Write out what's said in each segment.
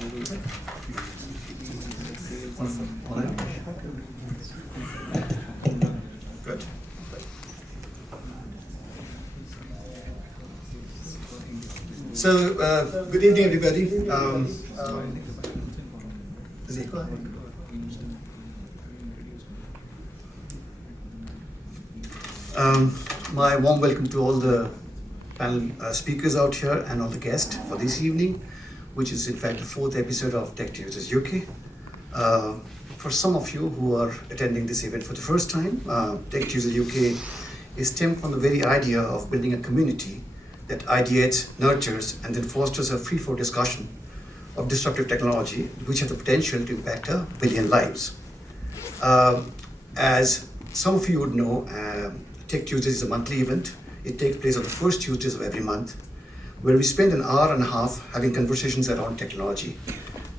Good. So, good evening, everybody. Is it go ahead? My warm welcome to all the panel speakers out here and all the guests for this evening, which is in fact the fourth episode of Tech Tuesdays UK. For some of you who are attending this event for the first time, Tech Tuesdays UK is stemmed from the very idea of building a community that ideates, nurtures, and then fosters a free-flow discussion of disruptive technology, which have the potential to impact 1 billion lives. As some of you would know, Tech Tuesdays is a monthly event. It takes place on the first Tuesdays of every month, where we spend an hour and a half having conversations around technology.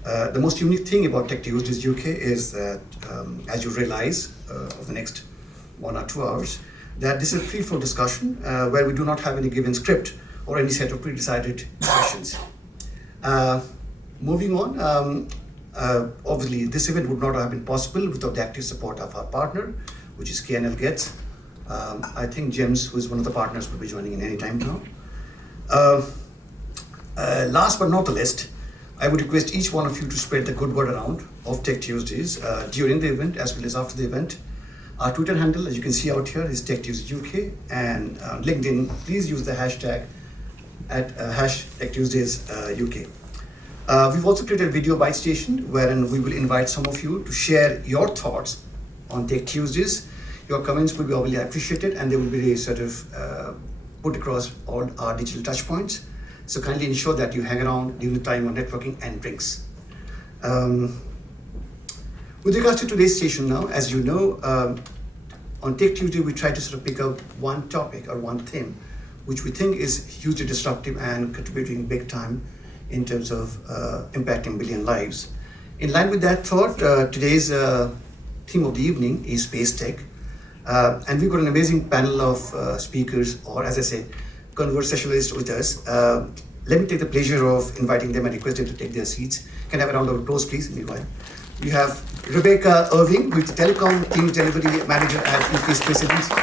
The most unique thing about Tech Tuesdays UK is that, as you realize over the next 1 or 2 hours, that this is a free-flow discussion where we do not have any given script or any set of pre-decided questions. Moving on, obviously this event would not have been possible without the active support of our partner, which is KNL Gets. I think James, who is one of the partners, will be joining in any time now. Last but not the least, I would request each one of you to spread the good word around of Tech Tuesdays during the event as well as after the event. Our Twitter handle, as you can see out here, is Tech Tuesdays UK, and LinkedIn, please use the hashtag at #TechTuesdays UK. We've also created a video bite station wherein we will invite some of you to share your thoughts on Tech Tuesdays. Your comments will be obviously appreciated, and they will be sort of put across all our digital touch points. So kindly ensure that you hang around during the time of networking and drinks. With regards to today's session now, as you know, on Tech Tuesday, we try to sort of pick out one topic or one theme, which we think is hugely disruptive and contributing big time in terms of impacting billion lives. In line with that thought, today's theme of the evening is SpaceTech. And we've got an amazing panel of speakers, or as I say, conversationalists with us. Let me take the pleasure of inviting them and request them to take their seats. Can I have a round of applause, please? Meanwhile, we have Rebecca Irving, who is the Telecom Team Delivery Manager at UK Space Agency.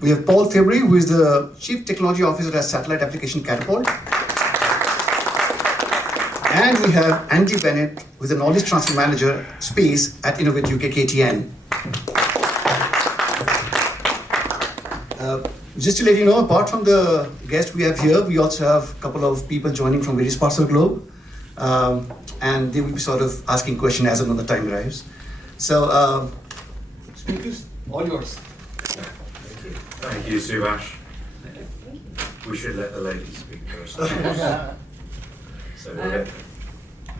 We have Paul Fabry, who is the Chief Technology Officer at Satellite Application Catapult. And we have Andy Bennett, who is the Knowledge Transfer Manager, Space at Innovate UK KTN. Just to let you know, apart from the guests we have here, we also have a couple of people joining from various parts of the globe. And they will be sort of asking questions as and when the time arrives. So, speakers, all yours. Thank you, Subash. We should let the ladies speak first.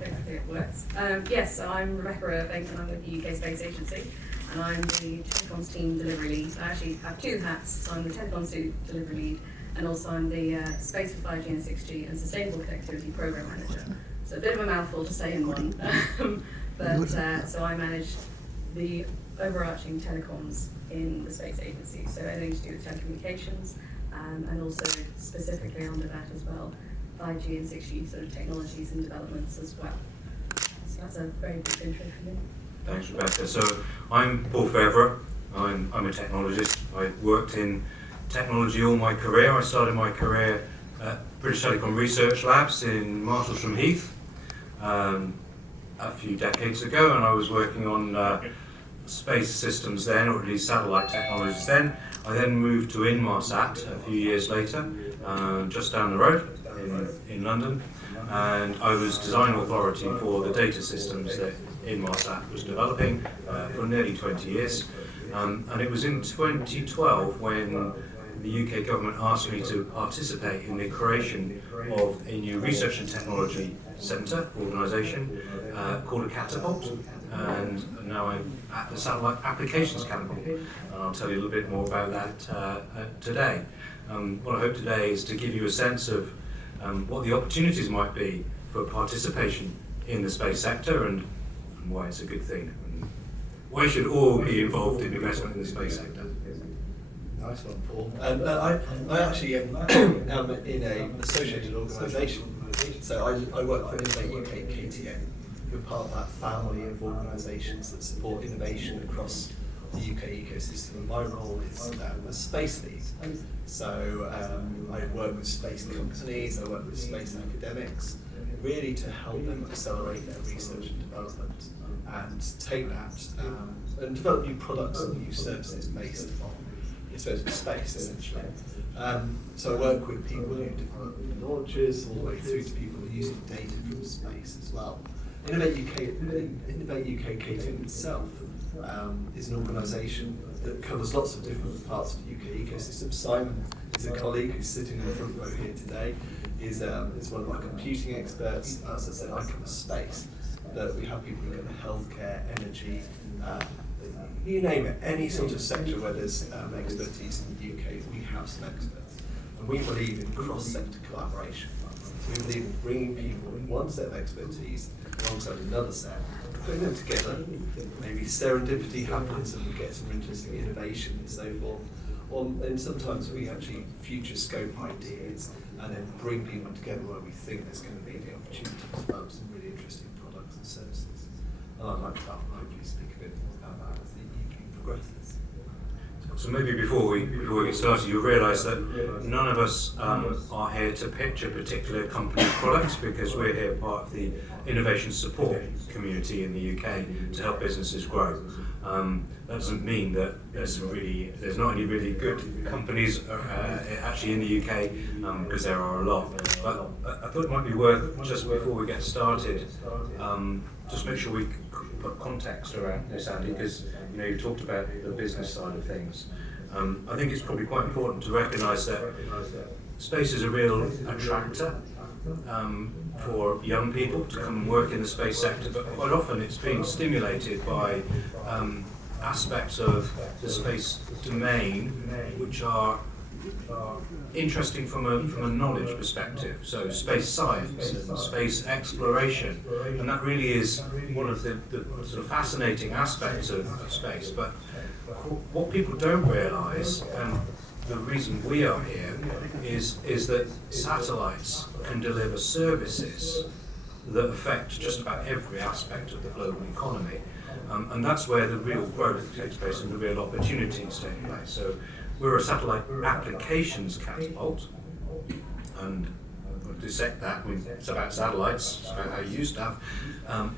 Hopefully it works. Yes, so I'm Rebecca Irving and I'm with the UK Space Agency, and I'm the Telecoms Team Delivery Lead. I actually have two hats, so I'm the Telecoms Team Delivery Lead, and also I'm the Space for 5G and 6G and Sustainable Connectivity Program Manager. So a bit of a mouthful to say in one, so I manage the overarching telecoms in the Space Agency, so anything to do with telecommunications, and also specifically under that as well, 5G and 6G sort of technologies and developments as well. So that's a very good intro for me. Thanks, Rebecca. So I'm Paul Fevre. I'm a technologist. I've worked in technology all my career. I started my career at British Telecom Research Labs in Martlesham Heath a few decades ago, and I was working on space systems then, or at least satellite technologies then. I then moved to Inmarsat a few years later, just down the road in London, and I was design authority for the data systems that Inmarsat was developing for nearly 20 years. And it was in 2012 when the UK government asked me to participate in the creation of a new research and technology centre organisation called a Catapult, and now I'm at the Satellite Applications Catapult, and I'll tell you a little bit more about that today. What I hope today is to give you a sense of what the opportunities might be for participation in the space sector and why it's a good thing. And why should all be involved in investment in the space sector. Nice one, Paul. I actually am in an associated organisation. So I work for Innovate UK KTN. We're part of that family of organisations that support innovation across the UK ecosystem. And my role is as space lead. So I work with space companies, I work with space academics, really to help them accelerate their research and development and take that and develop new products and new services based on exposing space, essentially. So I work with people who develop launches all the way through to people using data from space as well. Innovate UK KTN itself is an organisation that covers lots of different parts of the UK ecosystem. Simon is a colleague who's sitting in the front row here today. Is one of our computing experts. As I said, I cover space. That we have people who cover healthcare, energy, you name it, any sort of sector where there's expertise in the UK, we have some experts. And we believe in cross-sector collaboration. So we believe in bringing people with one set of expertise alongside another set, putting them together, maybe serendipity happens and we get some interesting innovation and so forth. And sometimes we actually future scope ideas and then bring people together where we think there's going to be the opportunity to develop some really interesting products and services. And I'd like to hopefully speak a bit more about that as the evening progresses. So maybe before we get started, you'll realise that none of us are here to pitch a particular company's products, because we're here part of the innovation support community in the UK to help businesses grow. That doesn't mean that there's not any really good companies actually in the UK, because there are a lot. But I thought it might be worth, just before we get started, just make sure we put context around this, Andy, because you talked about the business side of things. I think it's probably quite important to recognise that space is a real attractor for young people to come and work in the space sector, but quite often it's being stimulated by aspects of the space domain which are interesting from a knowledge perspective. So space science and space exploration, and that really is one of the sort of fascinating aspects of space. But what people don't realise, and the reason we are here, is that satellites can deliver services that affect just about every aspect of the global economy. And that's where the real growth takes place and the real opportunities take place. So we're a satellite applications catapult, and we'll dissect that. It's about satellites, it's about how you use stuff.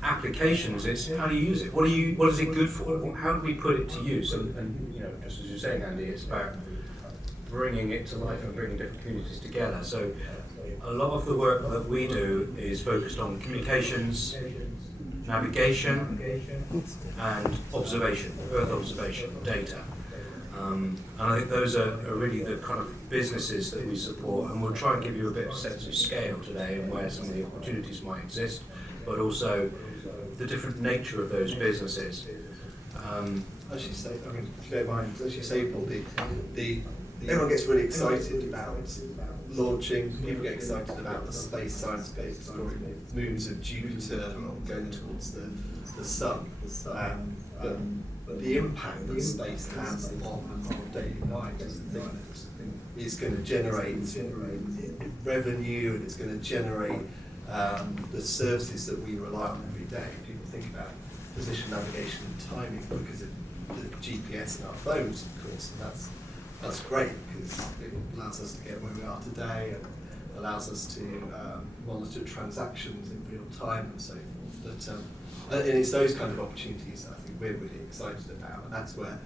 Applications, it's how do you use it? What is it good for? How do we put it to use? And just as you're saying, Andy, it's about bringing it to life and bringing different communities together. So a lot of the work that we do is focused on communications, navigation, and observation, Earth observation, data. And I think those are really the kind of businesses that we support, and we'll try and give you a bit of a sense of scale today and where some of the opportunities might exist, but also the different nature of those businesses. As you say, if you don't mind, as you say, Paul, everyone gets really excited about launching, people get excited about the space science base, exploring moons of Jupiter or going towards the sun. But the impact that space has on our daily lives is the thing that is going to generate revenue, and it's going to generate the services that we rely on every day. People think about position, navigation and timing because of the GPS in our phones, of course, and that's great because it allows us to get where we are today and allows us to monitor transactions in real time and so forth. But and it's those kind of opportunities that I think we're really excited about, and that's where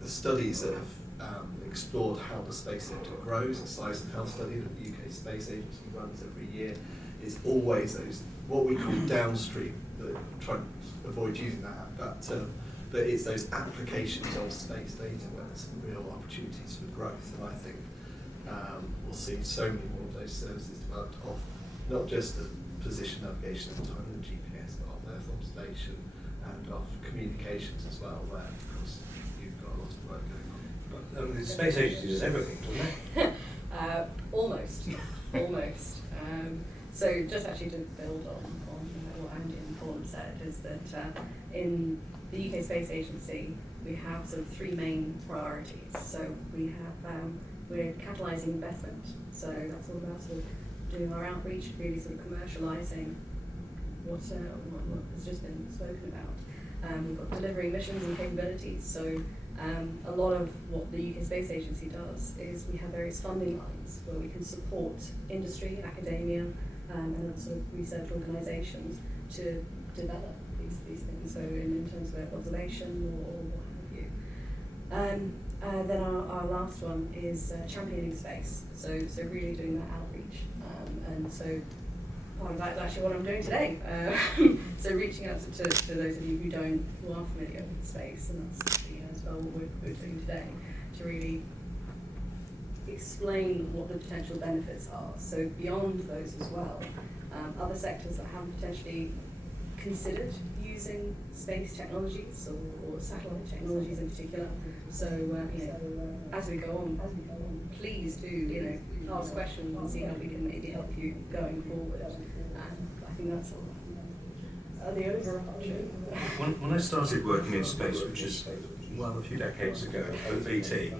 the studies that have explored how the space sector grows, the Science and Health study that the UK Space Agency runs every year, is always those what we call downstream. Try and avoid using that term. But it's those applications of space data where there's some real opportunities for growth, and I think we'll see so many more of those services developed off not just the position, navigation and time and GPS, but off Earth observation and off communications as well, where of course you've got a lot of work going on. The space agency does everything, doesn't it? Almost. So just actually to build on what Andy and Paul have said, is that in the UK Space Agency, we have sort of three main priorities. So we have, we're catalysing investment. So that's all about sort of doing our outreach, really sort of commercialising what has just been spoken about. We've got delivering missions and capabilities. So a lot of what the UK Space Agency does is we have various funding lines where we can support industry, academia, and other sort of research organisations to develop these things. So in terms of observation or what have you. Then our last one is championing space. So really doing that outreach. And so part of that is actually what I'm doing today. So reaching out to those of you who are familiar with space, and that's as well what we're doing today, to really explain what the potential benefits are. So beyond those as well, other sectors that haven't potentially considered using space technologies or satellite technologies in particular. So as we go on, please do ask questions and see how we can maybe help you going forward. I think that's all. The overarching. When I started working in space, which is a few decades ago at BT,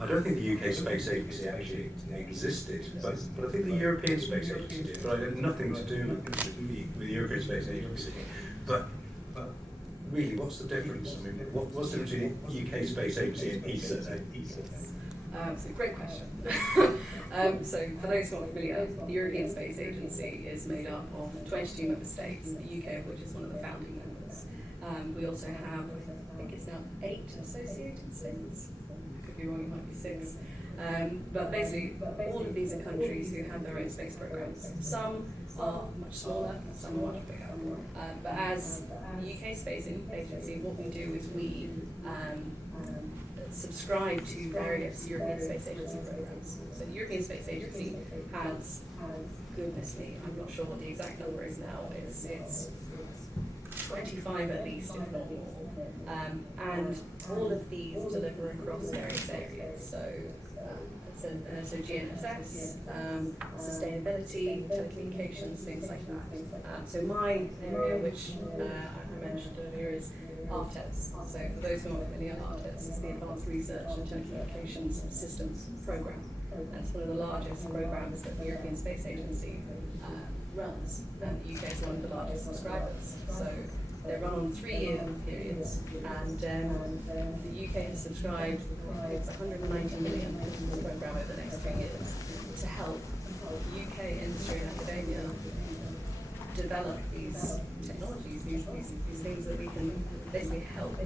I don't think the UK Space Agency actually existed, but I think the European Space Agency did. But I had nothing to do with the European Space Agency. But really, what's the difference? I mean, what's the difference between UK Space Agency and ESA? It's a great question. So for those who aren't familiar, the European Space Agency is made up of 22 member states, the UK of which is one of the founding members. We also have, I think it's now 8 associated states. Could be wrong, it might be 6. But basically, all of these are countries who have their own space programs. Some are much smaller, some are much bigger. But as the UK Space Agency, what we do is we subscribe to various European Space Agency programs. So the European Space Agency has, goodness me, I'm not sure what the exact number is now. It's 25 at least, if not more. And all of these deliver across various areas. So GNSS, sustainability, telecommunications, things like that. So my area, which I mentioned earlier, is ARTES. So for those who aren't familiar, ARTES is the Advanced Research and Telecommunications Systems Programme. That's one of the largest programmes that the European Space Agency runs, and the UK is one of the largest subscribers. So they run on 3-year periods, and the UK has subscribed, it's 190 million to the programme over the next 3 years to help UK industry and academia develop these technologies, these things that we can basically help,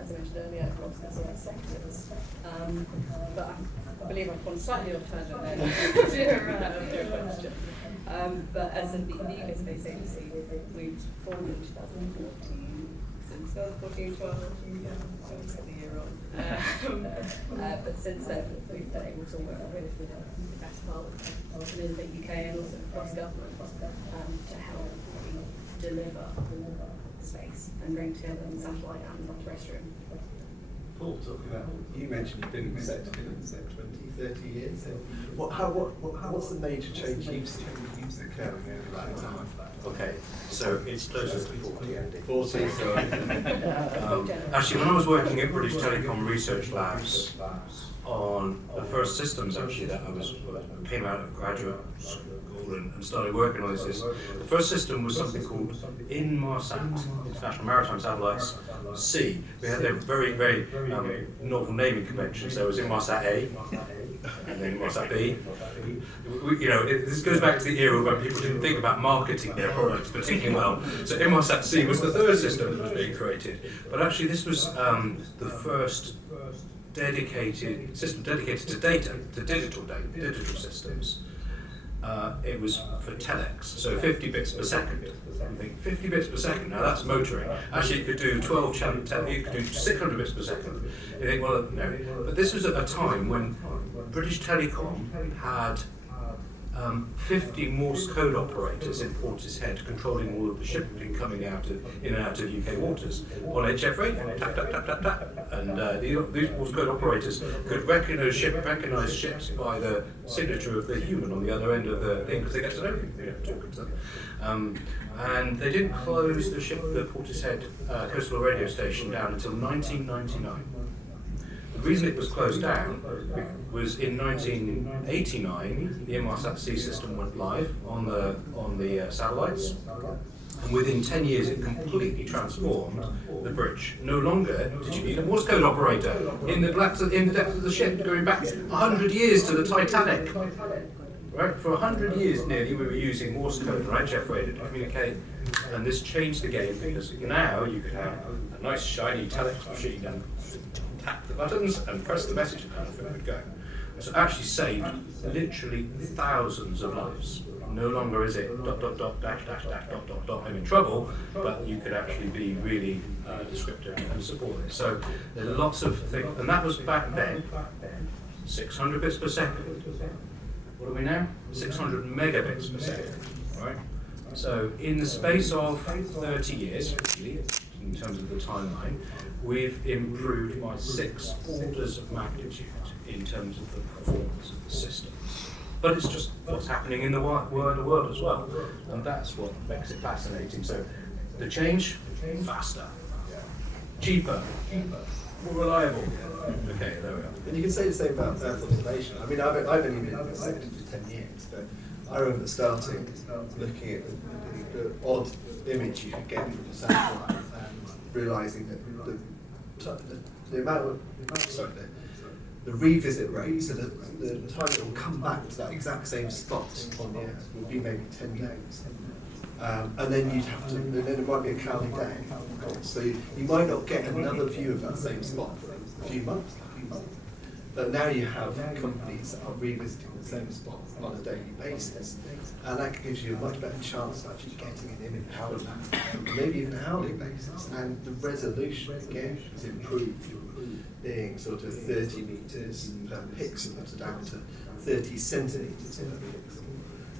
as I mentioned earlier, across the sort of sectors. But I believe I've gone slightly off tangent there to your question. But as the UK Space Agency, we formed in 2014, since 2014, 12, I always get the year wrong. But since then, we've been able to work with the best part of the UK and also across government to help deliver space and bring together satellite and terrestrial. Paul, talking about, you mentioned you've been in the sector 20, 30 years. What's the major change you've seen occurring over that time? Okay, so it's closer to 40, Andy. 40, sorry. Actually, when I was working at British Telecom Research Labs on the first systems actually that I came out of graduate school and started working on this, the first system was something called Inmarsat, International Maritime Satellites C. We had their very, very novel naming conventions. There was Inmarsat A, and then Inmarsat B. This goes back to the era when people didn't think about marketing their products particularly well. So Inmarsat C was the third system that was being created. But actually this was the first dedicated system dedicated to data, to digital systems. It was for telex, so 50 bits per second. You think 50 bits per second, now that's motoring. Actually, it could do 12 channel, you could do 600 bits per second. You think, well, no. But this was at a time when British Telecom had 50 Morse code operators in Portishead controlling all of the shipping coming out in and out of UK waters on HF radio, tap, tap, tap, tap, tap. And these Morse code operators could recognise ships by the signature of the human on the other end of the thing, because they get to know people, talking to them. And they didn't close the Portishead coastal radio station down until 1999. The reason it was closed down was in 1989, the Inmarsat-C system went live on the satellites, and within 10 years it completely transformed the bridge. No longer did you need a Morse code operator in the depths of the ship, going back 100 years to the Titanic. Right? For 100 years nearly, we were using Morse code on HF radio to communicate, and this changed the game, because now you could have a nice shiny telex machine and tap the buttons and press the message and it would go. So it actually saved literally thousands of lives. No longer is it ... dash I'm in trouble, but you could actually be really descriptive and support it. So there are lots of things, and that was back then 600 bits per second. What are we now? 600 megabits per second, right? So in the space of 30 years, really, in terms of the timeline, we've improved by 6 orders of magnitude in terms of the performance of the systems. But it's just what's happening in the wider world as well, and that's what makes it fascinating. So the change, faster, cheaper, more reliable. Okay, there we are. And you can say the same about Earth observation. I mean, I've only been in this sector for 10 years, but I remember starting looking at the odd image you could get from the satellite and realising that the amount of, the revisit rate, so the time it will come back to that exact same spot on the Earth will be maybe 10 days. And then you'd have to, and then it might be a cloudy day, so you might not get another view of that same spot for a few months. But now you have companies that are revisiting the same spot on a daily basis, and that gives you a much better chance of actually getting an image, maybe even an hourly basis. And the resolution again is improved, being sort of 30 meters per pixel to down to 30 centimeters per pixel.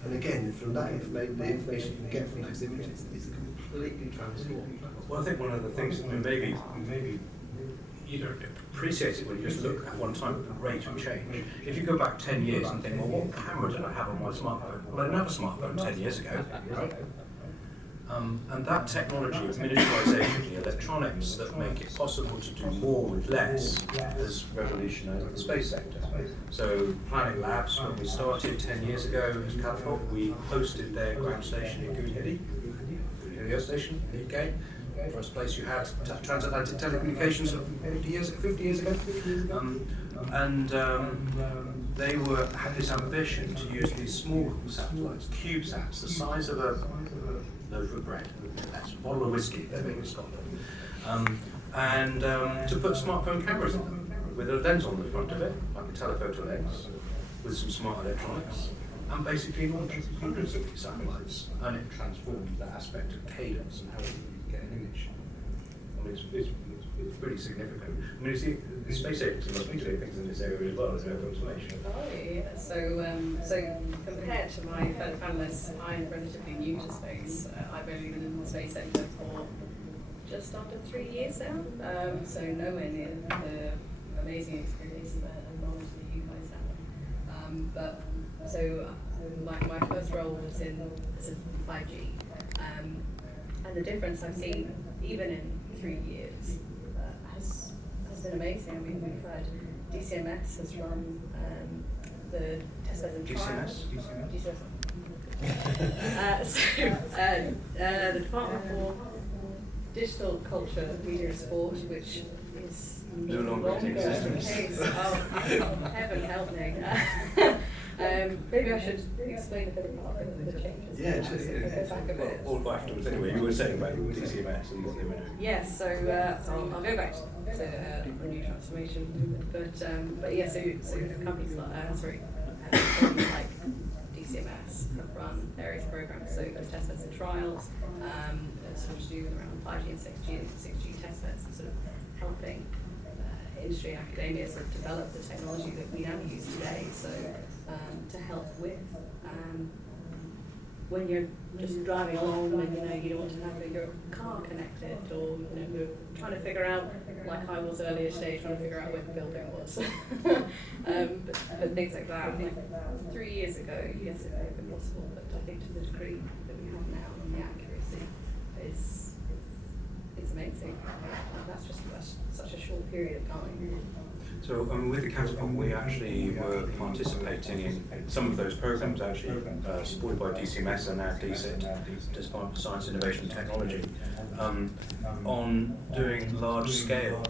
And again, from that information, the information you can get from those images is completely transformed. Well, I think one of the things, maybe you don't appreciate it when you just look at one time at the rate of change. If you go back 10 years and think, well, what camera did I have on my smartphone? Well, I didn't have a smartphone 10 years ago, right? And that technology of miniaturization, the electronics that make it possible to do more with less, has revolutionized the space sector. So Planet Labs, when we started 10 years ago in California, we hosted their ground station in Goonhilly Air Station in the UK. First place you had transatlantic telecommunications 50 years ago. They had this ambition to use these small satellites, CubeSats, the size of a loaf of bread, that's a bottle of whiskey, they're big in Scotland, and to put smartphone cameras in them with a lens on the front of it, like a telephoto lens, with some smart electronics, and basically launched hundreds of these satellites, and it transformed that aspect of cadence and how you get an image. I mean, it's pretty significant. I mean, you see, the space agency must be doing things in this area as well as Earth observation. Oh, yeah. So compared to my fellow panelists, I'm relatively new to space. I've only been in the space sector for just under 3 years now, so nowhere near the amazing experience and knowledge that you guys have. My first role was in 5G, and the difference I've seen, even in 3 years, has been amazing. I mean, we've had DCMS has run the test beds and trials. The Department for Digital Culture, Media and Sport, which is no longer in existence. The case. Oh, heaven help me. Maybe I should explain a bit about the changes. Yeah, Go back a bit. All afterwards anyway, you were saying about DCMS and DCMS. Yes, so I'll go back to the new transformation, but yeah, so companies like DCMS have run various programs, so those test beds and trials, sort of to do around 5G and 6G test beds, and sort of helping industry and academia sort of develop the technology that we now use today. So to help with. When you're just driving along and you don't want to have your car connected, or you're trying to figure out, like I was earlier today, trying to figure out where the building was. but things like that. I think 3 years ago, yes, it may have been possible, but I think to the degree that we have now, and the accuracy is it's amazing. That's such a short period of time. So with the Catapult, we actually were participating in some of those programs, actually supported by DCMS and now DSIT, Department of Science, Innovation and Technology, on doing large-scale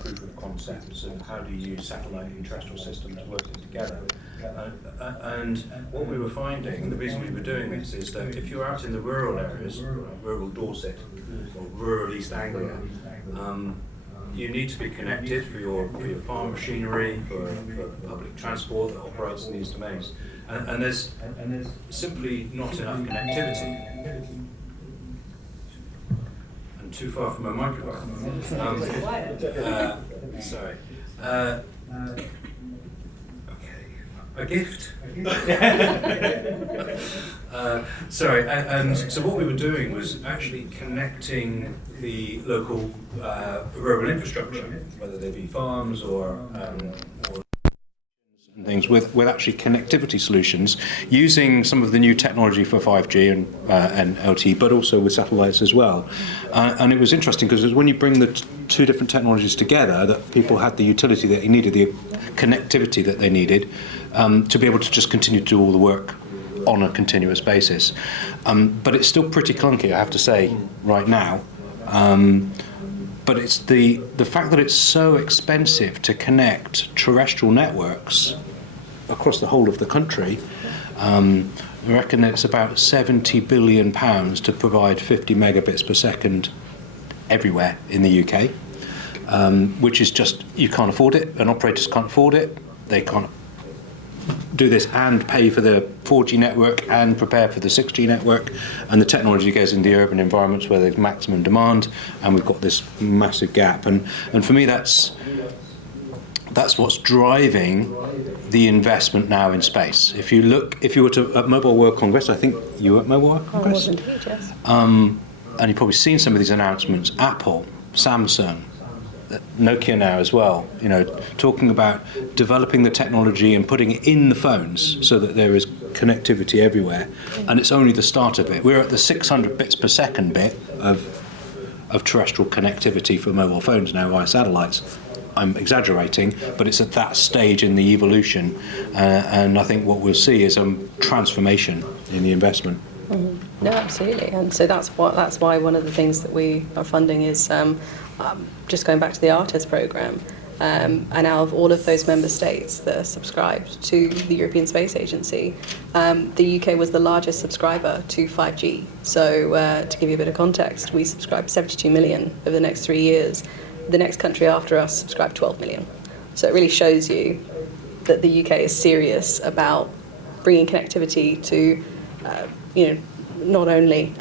proof of concepts of how to use satellite and terrestrial systems working together. And what we were finding, the reason we were doing this is that if you're out in the rural areas, rural Dorset or rural East Anglia, you need to be connected for your farm machinery, for public transport that operates in these domains. And there's simply not enough connectivity. I'm too far from a microphone. Sorry. A gift. Sorry, and so what we were doing was actually connecting the local rural infrastructure, whether they be farms or and things, with actually connectivity solutions, using some of the new technology for 5G and LTE, but also with satellites as well. And it was interesting because it was when you bring the two different technologies together that people had the utility that they needed, the connectivity that they needed, to be able to just continue to do all the work on a continuous basis. But it's still pretty clunky, I have to say, right now. But it's the fact that it's so expensive to connect terrestrial networks across the whole of the country. I reckon it's about £70 billion to provide 50 megabits per second everywhere in the UK, which is just, you can't afford it, and operators can't afford it. They can't do this and pay for the 4G network and prepare for the 6G network, and the technology goes into the urban environments where there's maximum demand, and we've got this massive gap. And for me, that's what's driving the investment now in space. If you were to at Mobile World Congress, I think you were at Mobile World Congress. I was indeed, yes. And you've probably seen some of these announcements. Apple, Samsung, Nokia now as well, talking about developing the technology and putting it in the phones so that there is connectivity everywhere. And it's only the start of it. We're at the 600 bits per second bit of terrestrial connectivity for mobile phones now via satellites. I'm exaggerating, but it's at that stage in the evolution. And I think what we'll see is a transformation in the investment. Mm-hmm. No, absolutely, and so that's why one of the things that we are funding is just going back to the ARTES programme, and out of all of those member states that are subscribed to the European Space Agency, the UK was the largest subscriber to 5G. So to give you a bit of context, we subscribed 72 million over the next 3 years. The next country after us subscribed 12 million. So it really shows you that the UK is serious about bringing connectivity to not only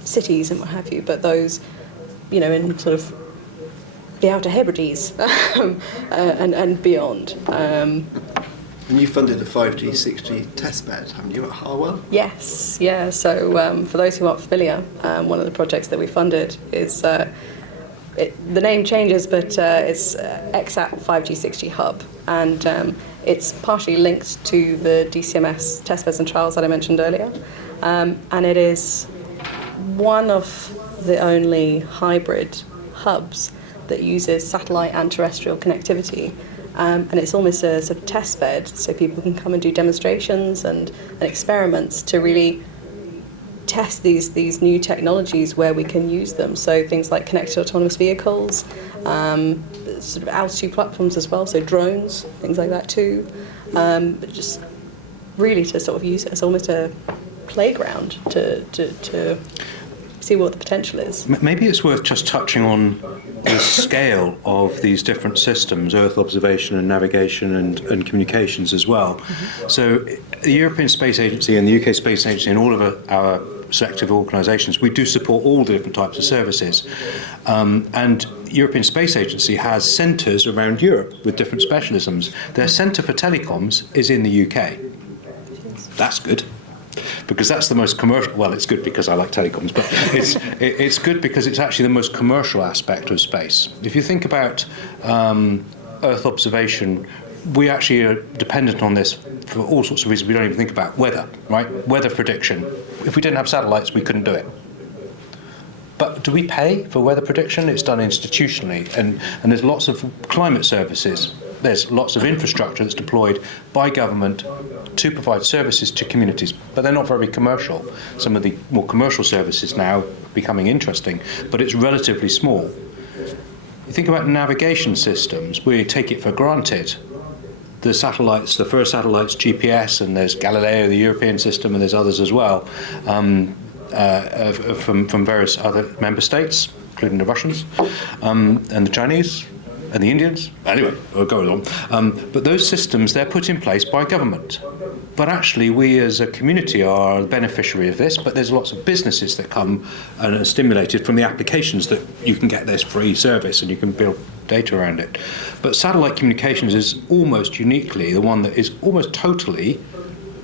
cities and what have you, but those, in sort of the Outer Hebrides and beyond. And you funded a 5G, 6G testbed, haven't you, at Harwell? Yes, yeah. So for those who aren't familiar, one of the projects that we funded is, the name changes, but it's XAT 5G, 6G Hub. And it's partially linked to the DCMS testbeds and trials that I mentioned earlier. And it is one of the only hybrid hubs that uses satellite and terrestrial connectivity. And it's almost a sort of test bed, so people can come and do demonstrations and experiments to really test these new technologies where we can use them. So things like connected autonomous vehicles, sort of altitude platforms as well, so drones, things like that too. But just really to sort of use it as almost a playground to see what the potential is. Maybe it's worth just touching on the scale of these different systems, Earth observation and navigation and communications as well. Mm-hmm. So the European Space Agency and the UK Space Agency and all of our selective organisations, we do support all the different types of services. And European Space Agency has centres around Europe with different specialisms. Their centre for telecoms is in the UK. That's good, because that's the most commercial. Well, it's good because I like telecoms, but it's good because it's actually the most commercial aspect of space. If you think about Earth observation, we actually are dependent on this for all sorts of reasons. We don't even think about weather, right? Weather prediction. If we didn't have satellites, we couldn't do it. But do we pay for weather prediction? It's done institutionally, and there's lots of climate services. There's lots of infrastructure that's deployed by government to provide services to communities, but they're not very commercial. Some of the more commercial services now becoming interesting, but it's relatively small. You think about navigation systems, we take it for granted. The satellites, the first satellites, GPS, and there's Galileo, the European system, and there's others as well. From various other member states, including the Russians, and the Chinese, and the Indians. Anyway, we'll go along. But those systems, they're put in place by government. But actually, we as a community are the beneficiary of this, but there's lots of businesses that come and are stimulated from the applications that you can get this free service and you can build data around it. But satellite communications is almost uniquely the one that is almost totally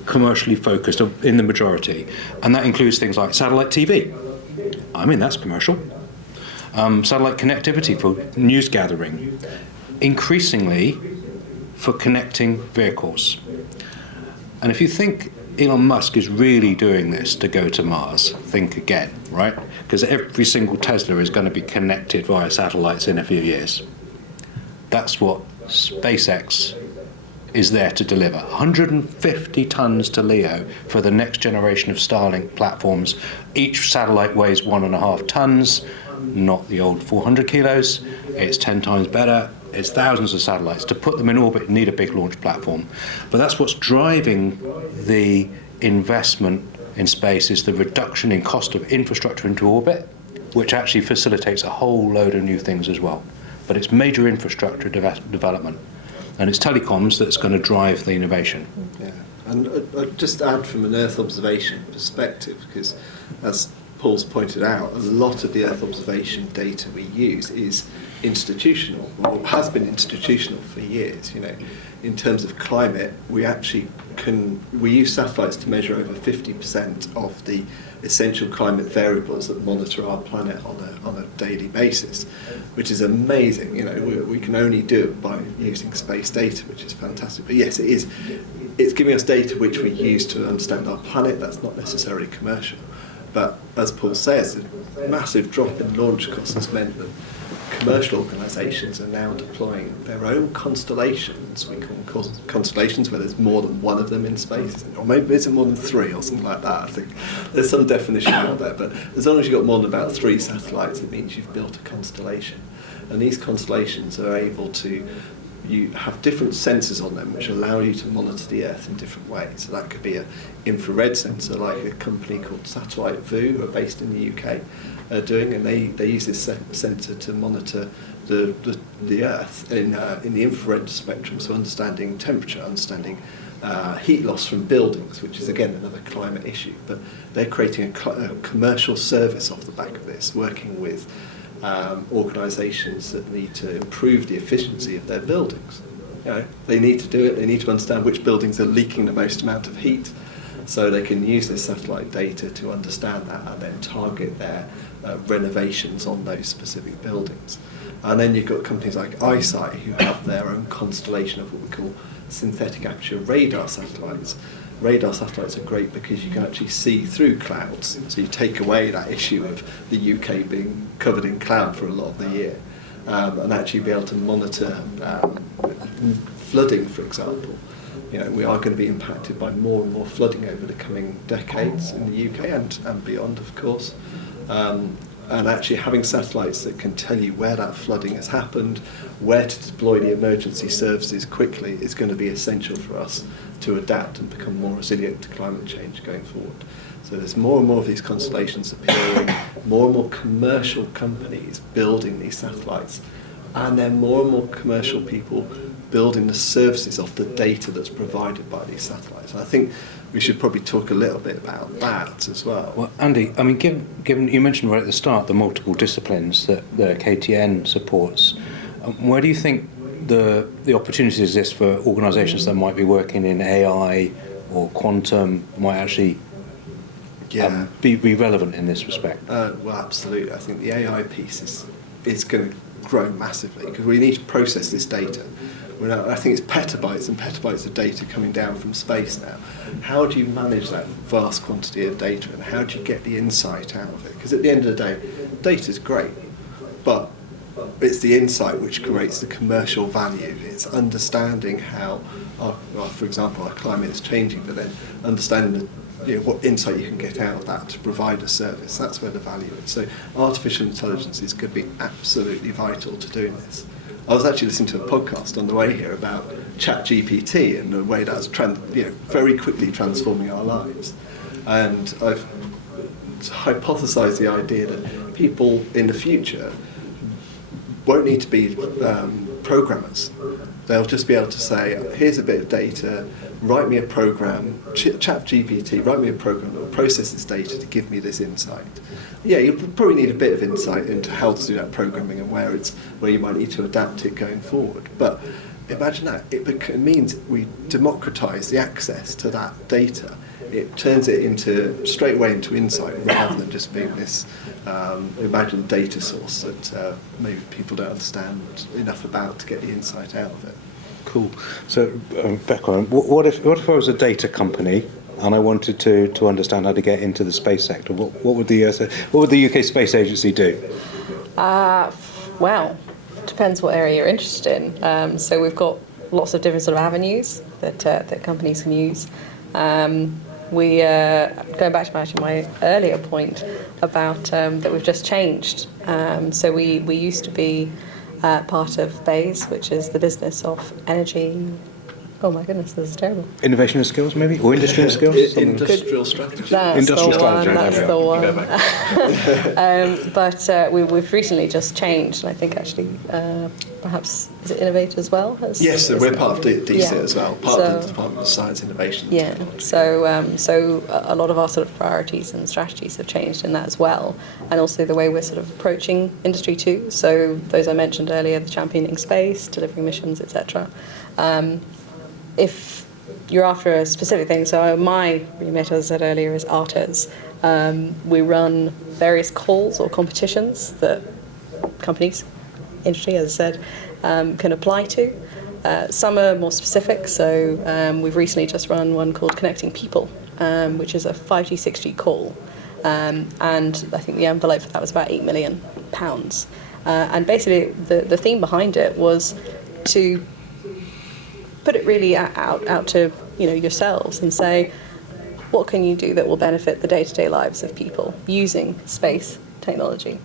commercially focused in the majority, and that includes things like satellite TV. I mean, that's commercial. Satellite connectivity for news gathering, increasingly for connecting vehicles. And if you think Elon Musk is really doing this to go to Mars, think again, right? Because every single Tesla is going to be connected via satellites in a few years. That's what SpaceX is there to deliver. 150 tons to LEO for the next generation of Starlink platforms. Each satellite weighs 1.5 tons, not the old 400 kilos. It's 10 times better. It's thousands of satellites. To put them in orbit, you need a big launch platform. But that's what's driving the investment in space, is the reduction in cost of infrastructure into orbit, which actually facilitates a whole load of new things as well. But it's major infrastructure development. And it's telecoms that's going to drive the innovation. Yeah, and I'd just add from an Earth observation perspective, because as Paul's pointed out, a lot of the Earth observation data we use is institutional, or has been institutional for years. You know, in terms of climate, we use satellites to measure over 50% of the essential climate variables that monitor our planet on a daily basis, which is amazing. You know, we can only do it by using space data, which is fantastic. But yes, it's giving us data which we use to understand our planet. That's not necessarily commercial. But as Paul says, the massive drop in launch costs has meant that commercial organisations are now deploying their own constellations. We call them constellations where there's more than one of them in space, or maybe it's more than 3 or something like that. I think there's some definition out there, but as long as you've got more than about 3 satellites, it means you've built a constellation. And these constellations are able to, you have different sensors on them which allow you to monitor the Earth in different ways. So that could be an infrared sensor, like a company called Satellite Vu, who are based in the UK, are doing, and they use this sensor to monitor the Earth in the infrared spectrum, so understanding temperature, understanding heat loss from buildings, which is again another climate issue. But they're creating a commercial service off the back of this, working with organisations that need to improve the efficiency of their buildings. You know, they need to do it. They need to understand which buildings are leaking the most amount of heat, so they can use this satellite data to understand that and then target their renovations on those specific buildings. And then you've got companies like ISIGHT who have their own constellation of what we call synthetic aperture radar satellites. Radar satellites are great because you can actually see through clouds, so you take away that issue of the UK being covered in cloud for a lot of the year, and actually be able to monitor flooding, for example. You know, we are going to be impacted by more and more flooding over the coming decades in the UK and beyond, of course. And actually having satellites that can tell you where that flooding has happened, where to deploy the emergency services quickly, is going to be essential for us to adapt and become more resilient to climate change going forward. So there's more and more of these constellations appearing, more and more commercial companies building these satellites, and then more and more commercial people building the services off the data that's provided by these satellites. And I think we should probably talk a little bit about that as well. Well, Andy, I mean, given you mentioned right at the start the multiple disciplines that the KTN supports, where do you think the opportunities exist for organisations that might be working in AI or quantum might actually be relevant in this respect? Well, absolutely. I think the AI piece is going to grow massively because we need to process this data. I think it's petabytes and petabytes of data coming down from space now. How do you manage that vast quantity of data, and how do you get the insight out of it? Because at the end of the day, data is great, but it's the insight which creates the commercial value. It's understanding how, for example, our climate is changing, but then understanding what insight you can get out of that to provide a service. That's where the value is. So artificial intelligence is going to be absolutely vital to doing this. I was actually listening to a podcast on the way here about ChatGPT and the way that's very quickly transforming our lives. And I've hypothesised the idea that people in the future won't need to be programmers. They'll just be able to say, here's a bit of data, write me a program, ChatGPT, write me a program that will process this data to give me this insight. Yeah, you probably need a bit of insight into how to do that programming and where you might need to adapt it going forward. But imagine that. It means we democratise the access to that data. It turns it straight away into insight rather than just being this imagined data source that maybe people don't understand enough about to get the insight out of it. Cool. So, Becca, what if I was a data company and I wanted to understand how to get into the space sector? What would the UK Space Agency do? Well, depends what area you're interested in. So we've got lots of different sort of avenues that companies can use. We going back to my earlier point about that we've just changed. So we used to be part of BASE, which is the business of energy. Oh my goodness, this is terrible. Innovation and skills, maybe, or industry and skills. Industrial strategy. That's Industrial the one. strategy. That's the one. But we've recently just changed, and I think actually perhaps is it Innovate as well? Yes, so we're part of DSIT as well, part of the Department of Science, Innovation and Technology. So a lot of our sort of priorities and strategies have changed in that as well, and also the way we're sort of approaching industry too. So those I mentioned earlier, the championing space, delivering missions, etc. If you're after a specific thing, so my remit, as I said earlier, is ARTES. We run various calls or competitions that companies, industry, as I said, can apply to. Some are more specific, so we've recently just run one called Connecting People, which is a 5G, 6G call. And I think the envelope for that was about £8 million. And basically the theme behind it was to put it really out to yourselves and say, what can you do that will benefit the day-to-day lives of people using space technology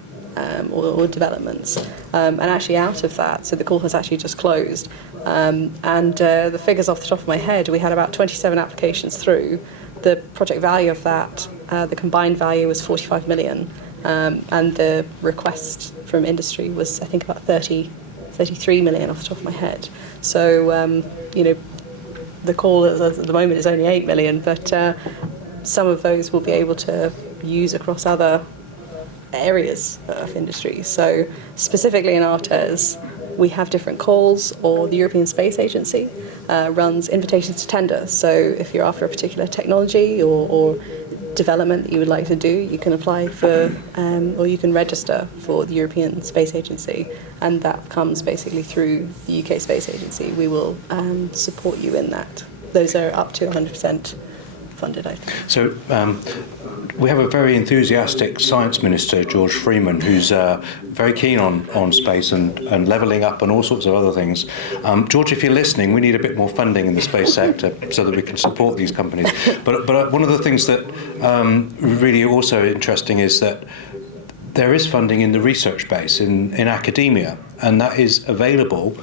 or developments? And actually out of that, so the call has actually just closed, and the figures off the top of my head, we had about 27 applications through. The project value of that, the combined value was 45 million, and the request from industry was, I think, about 33 million off the top of my head. So, the call at the moment is only 8 million, but some of those will be able to use across other areas of industry. So, specifically in ARTES, we have different calls, or the European Space Agency runs invitations to tender. So, if you're after a particular technology or development that you would like to do, you can apply for or you can register for the European Space Agency, and that comes basically through the UK Space Agency. We will support you in that. Those are up to 100% funded, I think. So we have a very enthusiastic science minister, George Freeman, who's very keen on space and levelling up and all sorts of other things. George, if you're listening, we need a bit more funding in the space sector so that we can support these companies. But one of the things that really also interesting is that there is funding in the research base, in academia, and that is available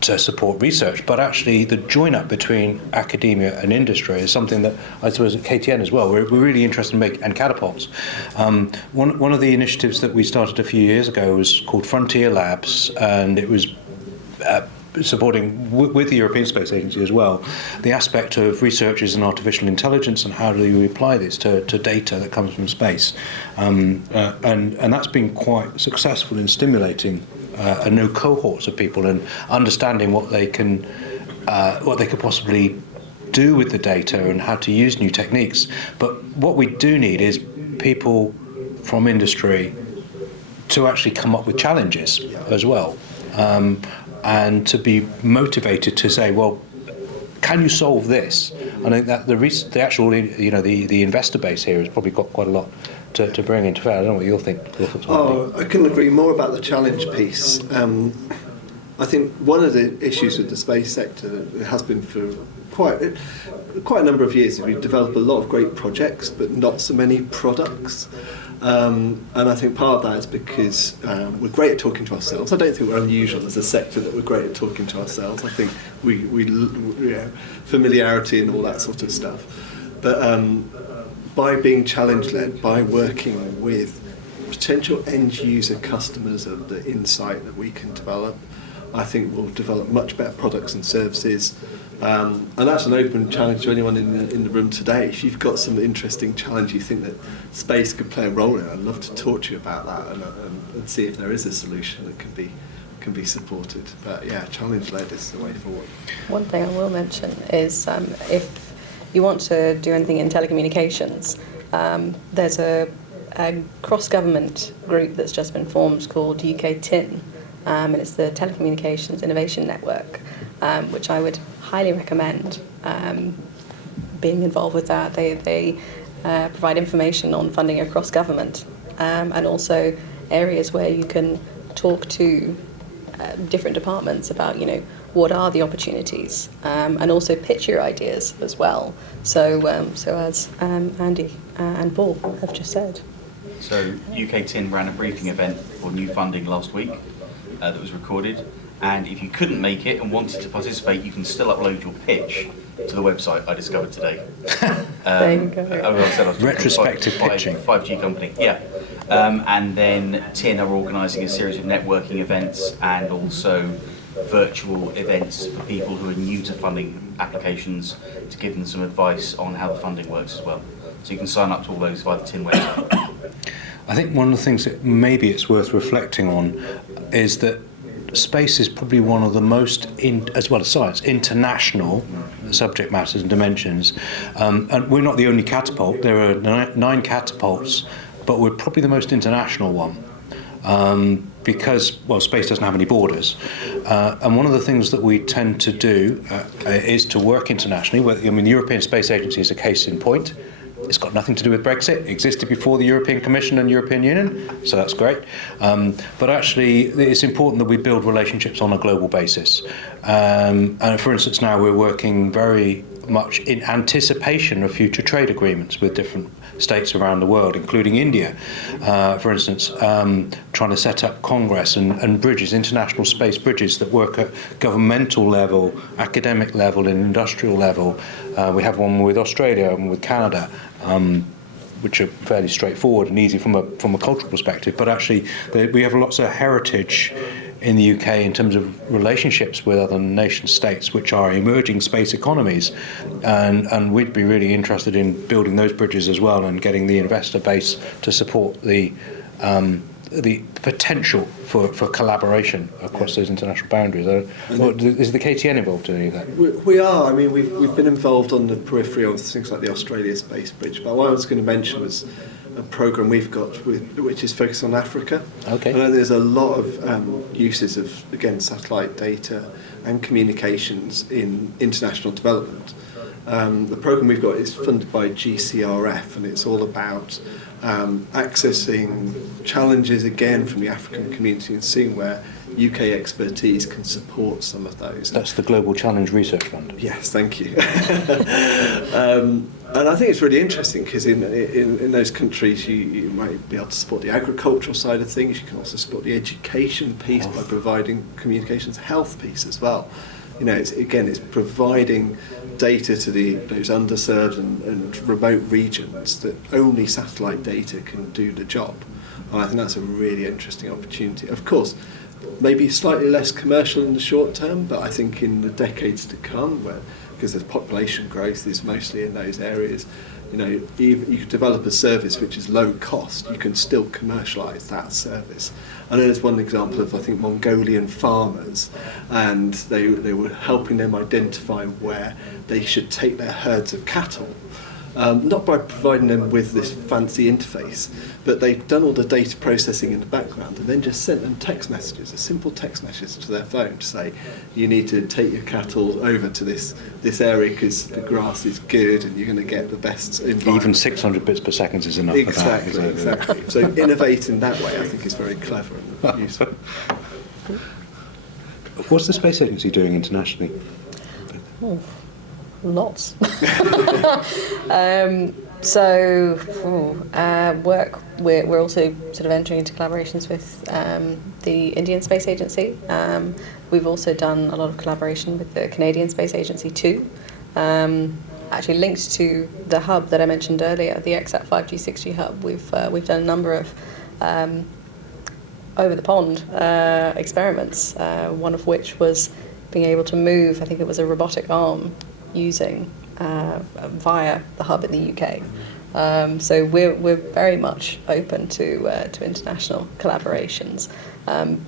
to support research, but actually the join-up between academia and industry is something that I suppose at KTN as well, we're really interested in making, and catapults. One of the initiatives that we started a few years ago was called Frontier Labs, and it was supporting with the European Space Agency as well, the aspect of researchers in artificial intelligence and how do you apply this to data that comes from space. And that's been quite successful in stimulating a new cohorts of people and understanding what they could possibly do with the data and how to use new techniques. But what we do need is people from industry to actually come up with challenges as well, and to be motivated to say, well, can you solve this? I think that the actual, the investor base here has probably got quite a lot to bring into fair. I don't know what you'll think. I couldn't agree more about the challenge piece. I think one of the issues with the space sector has been for quite a number of years. We've developed a lot of great projects, but not so many products. And I think part of that is because we're great at talking to ourselves. I don't think we're unusual as a sector that we're great at talking to ourselves. I think we familiarity and all that sort of stuff. But by being challenge-led, by working with potential end-user customers of the insight that we can develop, I think we'll develop much better products and services. And that's an open challenge to anyone in the room today. If you've got some interesting challenge you think that space could play a role in, I'd love to talk to you about that and see if there is a solution that can be supported. But yeah, challenge-led is the way forward. One thing I will mention is if you want to do anything in telecommunications, there's a cross-government group that's just been formed called UK TIN, and it's the Telecommunications Innovation Network, which I would highly recommend being involved with that. They provide information on funding across government, and also areas where you can talk to different departments about, what are the opportunities, and also pitch your ideas as well. So as Andy and Paul have just said. So UK TIN ran a briefing event for new funding last week that was recorded. And if you couldn't make it and wanted to participate, you can still upload your pitch to the website, I discovered today. There you go. Retrospective pitching. 5G company, yeah. And then TIN are organising a series of networking events and also virtual events for people who are new to funding applications to give them some advice on how the funding works as well. So you can sign up to all those via the TIN website. I think one of the things that maybe it's worth reflecting on is that space is probably one of the most, as well as science, international subject matters and dimensions. And we're not the only catapult. There are 9 catapults, but we're probably the most international one. Because, well, space doesn't have any borders. And one of the things that we tend to do is to work internationally. The European Space Agency is a case in point. It's got nothing to do with Brexit. It existed before the European Commission and European Union, so that's great. But actually, it's important that we build relationships on a global basis. And for instance, now we're working very much in anticipation of future trade agreements with different states around the world, including India. For instance, trying to set up Congress and bridges, international space bridges that work at governmental level, academic level, and industrial level. We have one with Australia and with Canada, which are fairly straightforward and easy from a cultural perspective. But actually, we have lots of heritage in the UK in terms of relationships with other nation states which are emerging space economies, and we'd be really interested in building those bridges as well and getting the investor base to support the potential for collaboration across those international boundaries. Is the KTN involved in any of that? We are. I mean, we've been involved on the periphery of things like the Australia Space Bridge, but what I was going to mention was a programme we've got which is focused on Africa. Okay. I know there's a lot of uses of, again, satellite data and communications in international development. The programme we've got is funded by GCRF, and it's all about accessing challenges, again, from the African community and seeing where UK expertise can support some of those. That's the Global Challenge Research Fund. Yes, thank you. And I think it's really interesting because in those countries you might be able to support the agricultural side of things. You can also support the education piece by providing communications health piece as well. It's providing data to those underserved and remote regions that only satellite data can do the job. And I think that's a really interesting opportunity. Of course, maybe slightly less commercial in the short term, but I think in the decades to come, because the population growth is mostly in those areas, you could develop a service which is low cost, you can still commercialise that service. I know there's one example of, I think, Mongolian farmers, and they were helping them identify where they should take their herds of cattle. Not by providing them with this fancy interface, but they've done all the data processing in the background and then just sent them text messages, a simple text message to their phone to say, you need to take your cattle over to this area because the grass is good and you're going to get the best environment. Even 600 bits per second is enough Exactly, for that. exactly. So innovate in that way, I think, is very clever and useful. What's the Space Agency doing internationally? Oh, lots. We're also sort of entering into collaborations with the Indian Space Agency. We've also done a lot of collaboration with the Canadian Space Agency too. Actually linked to the hub that I mentioned earlier, the XSAT 5G 6G hub, we've done a number of over the pond experiments, one of which was being able to move, I think it was a robotic arm, using via the hub in the UK. So we're very much open to international collaborations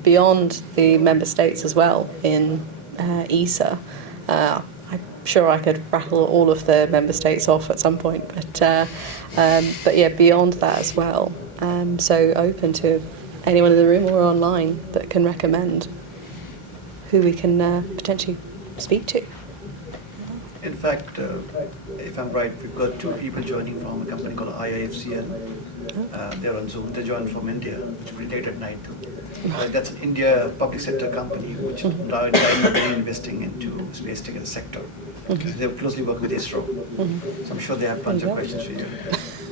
beyond the member states as well. In ESA, I'm sure I could rattle all of the member states off at some point, but yeah, beyond that as well. So open to anyone in the room or online that can recommend who we can potentially speak to. In fact, if I'm right, we've got 2 people joining from a company called IIFCL. They're on Zoom. They joined from India, which will be late at night. That's an India public sector company which is directly investing into SpaceTech as a sector. Okay. They closely work with ISRO. So I'm sure they have bunch of questions for you.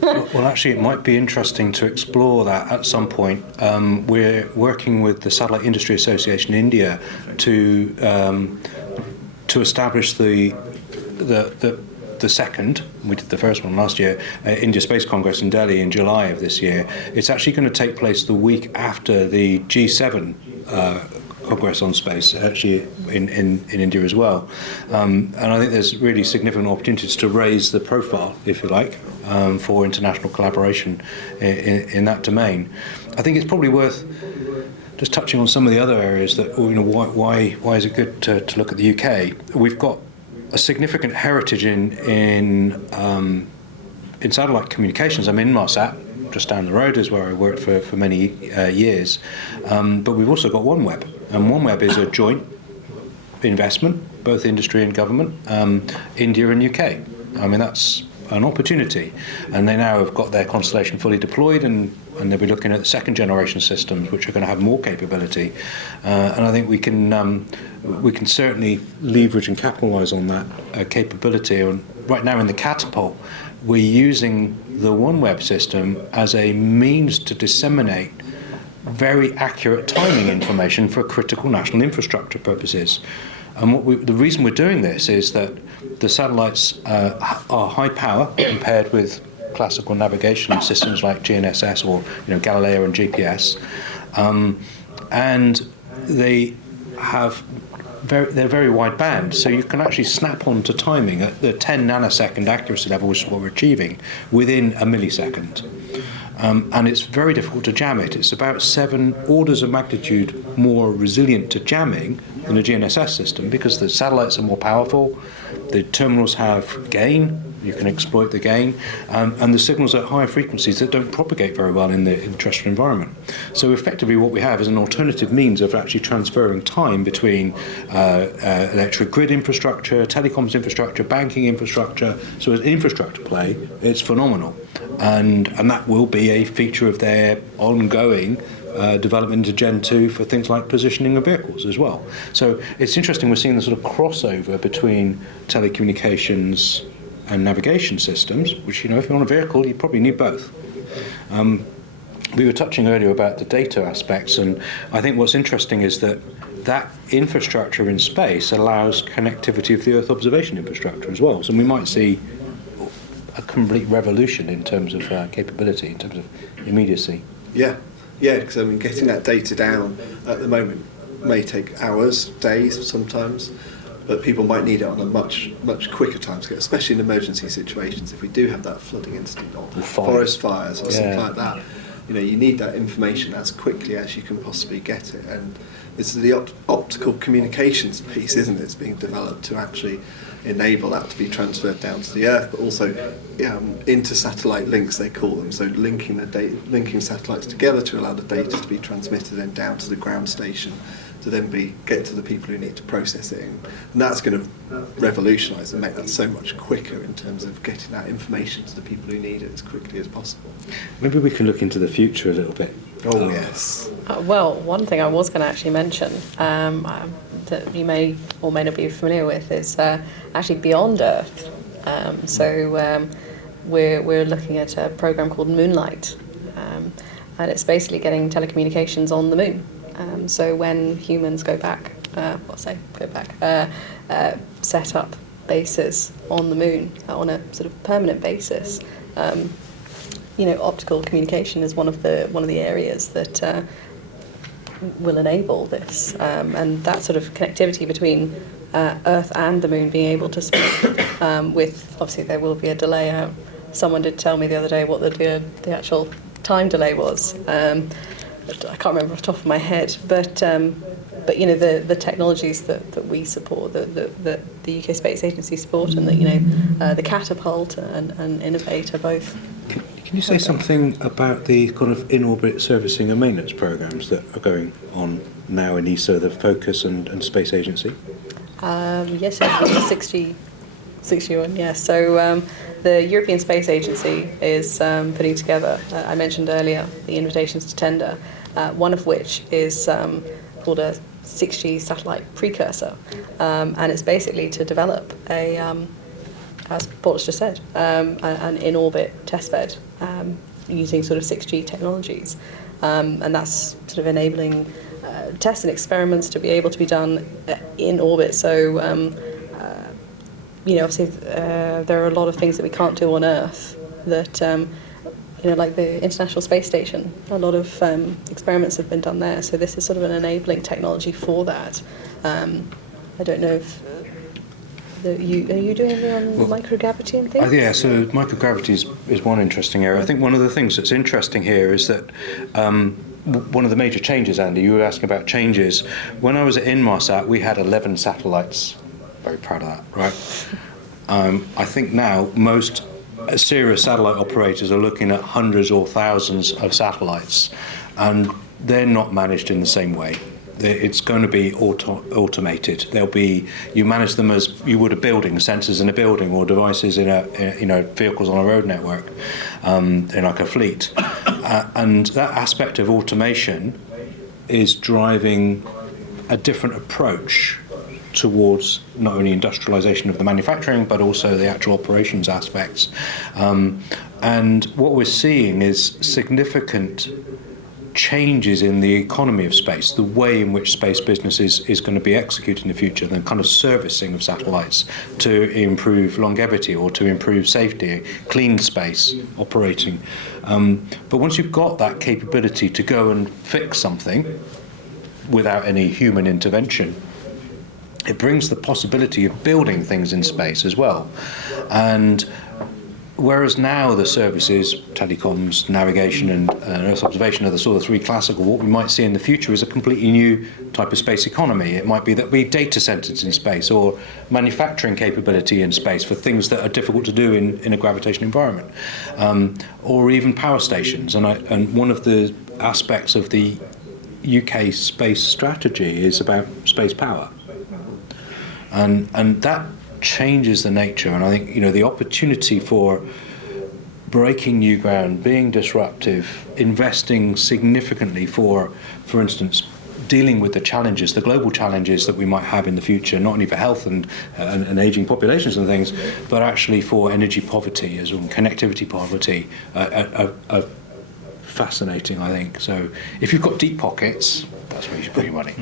Well, actually, it might be interesting to explore that at some point. We're working with the Satellite Industry Association in India to establish the second, we did the first one last year, India Space Congress in Delhi in July of this year. It's actually going to take place the week after the G7 Congress on Space, actually in India as well. And I think there's really significant opportunities to raise the profile, if you like, for international collaboration in that domain. I think it's probably worth just touching on some of the other areas that, why is it good to look at the UK? We've got a significant heritage in satellite communications. I'm in Inmarsat, just down the road is where I worked for many years. But we've also got OneWeb, and OneWeb is a joint investment, both industry and government, India and UK. I mean, that's an opportunity, and they now have got their constellation fully deployed, and they'll be looking at the second generation systems, which are going to have more capability, and I think we can certainly leverage and capitalise on that capability. And right now in the Catapult, we're using the OneWeb system as a means to disseminate very accurate timing information for critical national infrastructure purposes. And the reason we're doing this is that the satellites are high power compared with classical navigation systems like GNSS or Galileo and GPS, and they're very wide band, so you can actually snap onto timing at the 10 nanosecond accuracy level, which is what we're achieving, within a millisecond. And it's very difficult to jam it. It's about 7 orders of magnitude more resilient to jamming than a GNSS system because the satellites are more powerful, the terminals have gain, you can exploit the gain, and the signals are at higher frequencies that don't propagate very well in the terrestrial environment. So effectively what we have is an alternative means of actually transferring time between electric grid infrastructure, telecoms infrastructure, banking infrastructure. So as an infrastructure play, it's phenomenal. And that will be a feature of their ongoing development into Gen 2 for things like positioning of vehicles as well. So it's interesting, we're seeing the sort of crossover between telecommunications and navigation systems, which, if you're on a vehicle, you probably need both. We were touching earlier about the data aspects, and I think what's interesting is that infrastructure in space allows connectivity of the Earth observation infrastructure as well. So we might see a complete revolution in terms of capability, in terms of immediacy. Yeah, Yeah, because I mean, getting that data down at the moment may take hours, days sometimes, but people might need it on a much quicker timescale, especially in emergency situations. If we do have that flooding incident or forest fires or something like that, you need that information as quickly as you can possibly get it. And it's the optical communications piece, isn't it? It's being developed to actually enable that to be transferred down to the Earth, but also inter-satellite links, they call them. So linking satellites together to allow the data to be transmitted and down to the ground station to then get to the people who need to process it. And that's going to revolutionise and make that so much quicker in terms of getting that information to the people who need it as quickly as possible. Maybe we can look into the future a little bit. Oh, yes. Well, one thing I was going to actually mention that you may or may not be familiar with is actually beyond Earth. We're looking at a program called Moonlight, and it's basically getting telecommunications on the moon. So when humans go back, set up bases on the moon on a sort of permanent basis. Optical communication is one of the areas that will enable this, and that sort of connectivity between Earth and the moon being able to speak. With obviously there will be a delay. Someone did tell me the other day what the actual time delay was. But I can't remember off the top of my head. But the technologies that we support, that the UK Space Agency support, and that the Catapult and Innovate are both. Can you say something about the kind of in-orbit servicing and maintenance programs that are going on now in ESA, the Focus and Space Agency? Yes, it's 61, yes. So the European Space Agency is putting together, I mentioned earlier, the invitations to tender, one of which is called a 6G satellite precursor, and it's basically to develop as Paul has just said, an in-orbit testbed using sort of 6G technologies. And that's sort of enabling tests and experiments to be able to be done in orbit. So, obviously there are a lot of things that we can't do on Earth that, like the International Space Station, a lot of experiments have been done there. So this is sort of an enabling technology for that. I don't know if... are you doing anything on microgravity and things? Yeah, so microgravity is one interesting area. I think one of the things that's interesting here is that one of the major changes, Andy, you were asking about changes. When I was at Inmarsat, we had 11 satellites. Very proud of that, right? I think now most serious satellite operators are looking at hundreds or thousands of satellites, and they're not managed in the same way. It's going to be automated. You manage them as you would a building, sensors in a building, or devices in a vehicles on a road network, in like a fleet. And that aspect of automation is driving a different approach towards not only industrialization of the manufacturing, but also the actual operations aspects. And what we're seeing is significant changes in the economy of space, the way in which space business is going to be executed in the future, the kind of servicing of satellites to improve longevity or to improve safety, clean space operating. But once you've got that capability to go and fix something without any human intervention, it brings the possibility of building things in space as well. And whereas now the services, telecoms, navigation and Earth observation are the sort of three classical, what we might see in the future is a completely new type of space economy. It might be that we data centers in space or manufacturing capability in space for things that are difficult to do in a gravitational environment, or even power stations. And one of the aspects of the UK space strategy is about space power. And that changes the nature, and I think the opportunity for breaking new ground, being disruptive, investing significantly for instance, dealing with the challenges, the global challenges that we might have in the future, not only for health and aging populations and things, but actually for energy poverty as well, connectivity poverty, are fascinating, I think. So if you've got deep pockets, that's where you should put your money.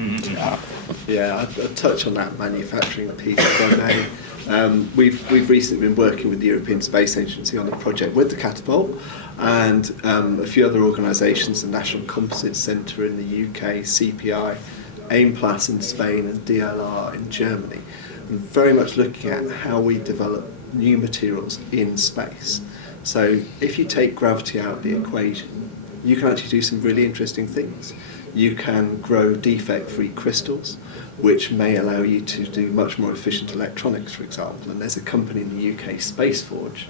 Yeah, I'll touch on that manufacturing piece if I may. We've recently been working with the European Space Agency on a project with the Catapult and a few other organisations, the National Composites Centre in the UK, CPI, AIMPLAS in Spain and DLR in Germany. And very much looking at how we develop new materials in space. So if you take gravity out of the equation, you can actually do some really interesting things. You can grow defect-free crystals, which may allow you to do much more efficient electronics, for example. And there's a company in the UK, SpaceForge,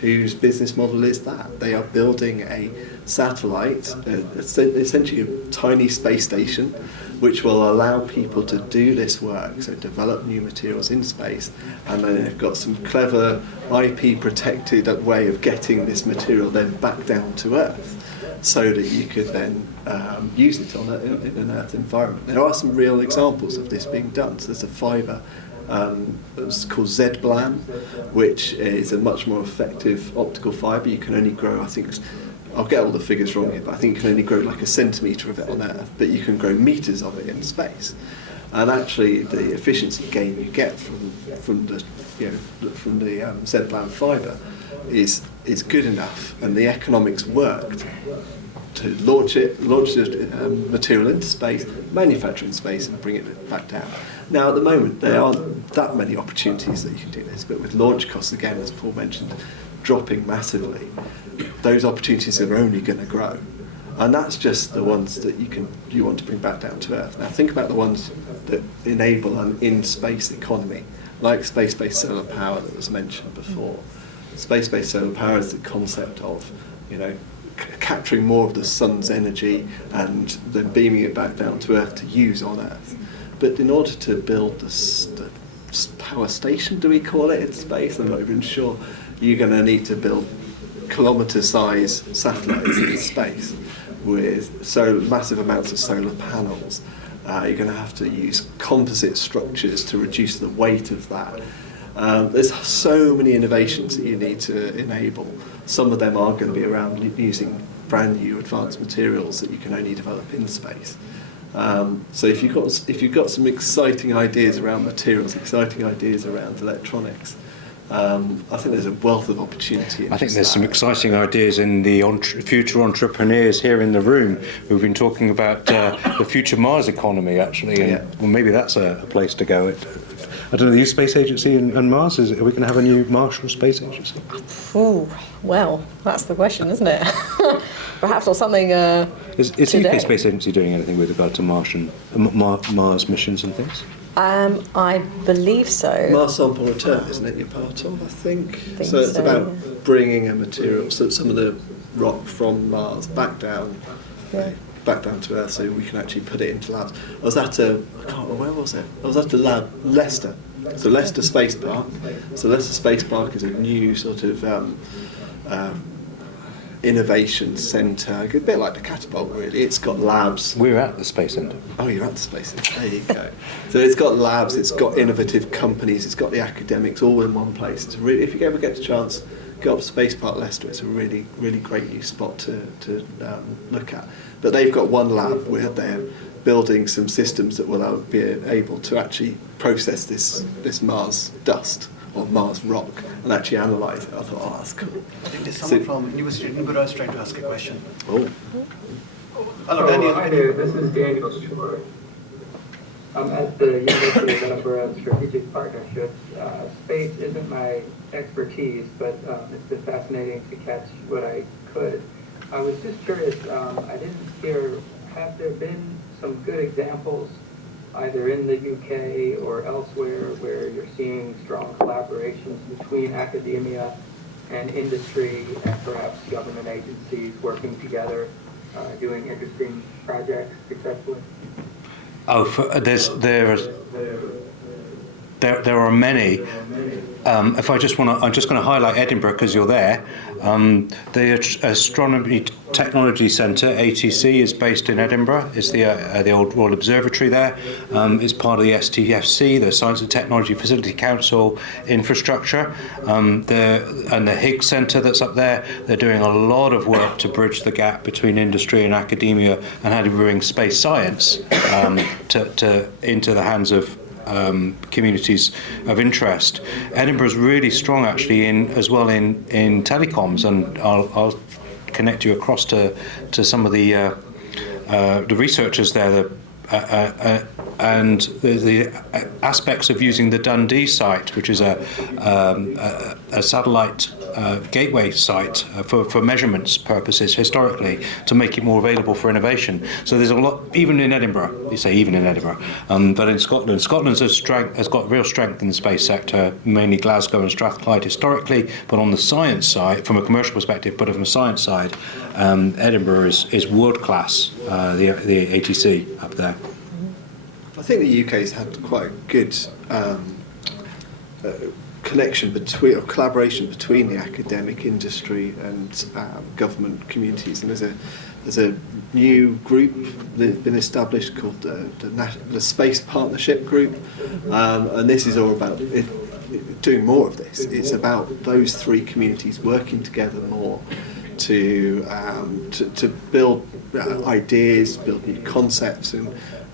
whose business model is that. They are building a satellite, essentially a tiny space station, which will allow people to do this work, so develop new materials in space, and then they've got some clever IP-protected way of getting this material then back down to Earth, so that you could then use it in an Earth environment. There are some real examples of this being done. So there's a fibre it's called ZBLAM, which is a much more effective optical fibre. You can only grow, I think, I'll get all the figures wrong here, but I think you can only grow like a centimetre of it on Earth, but you can grow metres of it in space. And actually, the efficiency gain you get from the ZBLAM fibre is good enough, and the economics worked to launch the material into space, manufacture in space, and bring it back down. Now, at the moment, there aren't that many opportunities that you can do this, but with launch costs, again, as Paul mentioned, dropping massively, those opportunities are only going to grow. And that's just the ones that you want to bring back down to Earth. Now, think about the ones that enable an in-space economy, like space-based solar power that was mentioned before. Space-based solar power is the concept of, capturing more of the sun's energy and then beaming it back down to Earth to use on Earth. But in order to build the power station, do we call it, in space? I'm not even sure. You're going to need to build kilometre-sized satellites in space with so massive amounts of solar panels. You're going to have to use composite structures to reduce the weight of that. There's so many innovations that you need to enable. Some of them are going to be around using brand new advanced materials that you can only develop in space. So if you've got some exciting ideas around materials, exciting ideas around electronics, I think there's a wealth of opportunity. I think there's some exciting ideas in the future entrepreneurs here in the room who've been talking about the future Mars economy, actually. And, well, maybe that's a place to go. I don't know, the U Space Agency and Mars, are we going to have a new Martian Space Agency? Ooh, well, that's the question, isn't it? Perhaps or something Is the UK Space Agency doing anything with regard to Mars missions and things? I believe so. Mars Sample Return, isn't it, you're part of, I think? So it's so, about yeah. bringing a material, so some of the rock from Mars back down to Earth, so we can actually put it into labs. I was at where was it? I was at the lab, Leicester. So Leicester Space Park. So Leicester Space Park is a new sort of innovation centre, a bit like the Catapult, really. It's got labs. We're at the Space Centre. Oh, you're at the Space Centre. There you go. So it's got labs, it's got innovative companies, it's got the academics all in one place. It's really, if you ever get the chance, go up to Space Park Leicester. It's a really, really great new spot to look at. But they've got one lab where they're building some systems that will be able to actually process this Mars dust or Mars rock and actually analyse it. I thought, oh, that's cool. I think there's someone from University of Edinburgh is trying to ask a question. Oh. Hello, Daniel. Hi there, this is Daniel Shore. I'm at the University of Edinburgh Strategic Partnerships. Space isn't my expertise, but it's been fascinating to catch what I could. I was just curious, I didn't hear, have there been some good examples either in the UK or elsewhere where you're seeing strong collaborations between academia and industry and perhaps government agencies working together, doing interesting projects successfully? Oh, there are many. If I'm just going to highlight Edinburgh because you're there. The Astronomy Technology Centre (ATC) is based in Edinburgh. It's the old Royal Observatory there. It's part of the STFC, the Science and Technology Facility Council infrastructure. And the Higgs Centre that's up there. They're doing a lot of work to bridge the gap between industry and academia, and how to bring space science into the hands of communities of interest. Edinburgh's really strong actually in telecoms, and I'll connect you across to some of the researchers there. And the aspects of using the Dundee site, which is a satellite gateway site for measurements purposes historically, to make it more available for innovation. So there's a lot, even in Edinburgh, but in Scotland has got real strength in the space sector, mainly Glasgow and Strathclyde historically, but on the science side, from a commercial perspective, but from the science side, Edinburgh is world class, the ATC up there. I think the UK's had quite a good connection between, or collaboration between, the academic industry and government communities. And there's a new group that's been established called the Space Partnership Group, and this is all about doing more of this. It's about those three communities working together more to build ideas, build new concepts,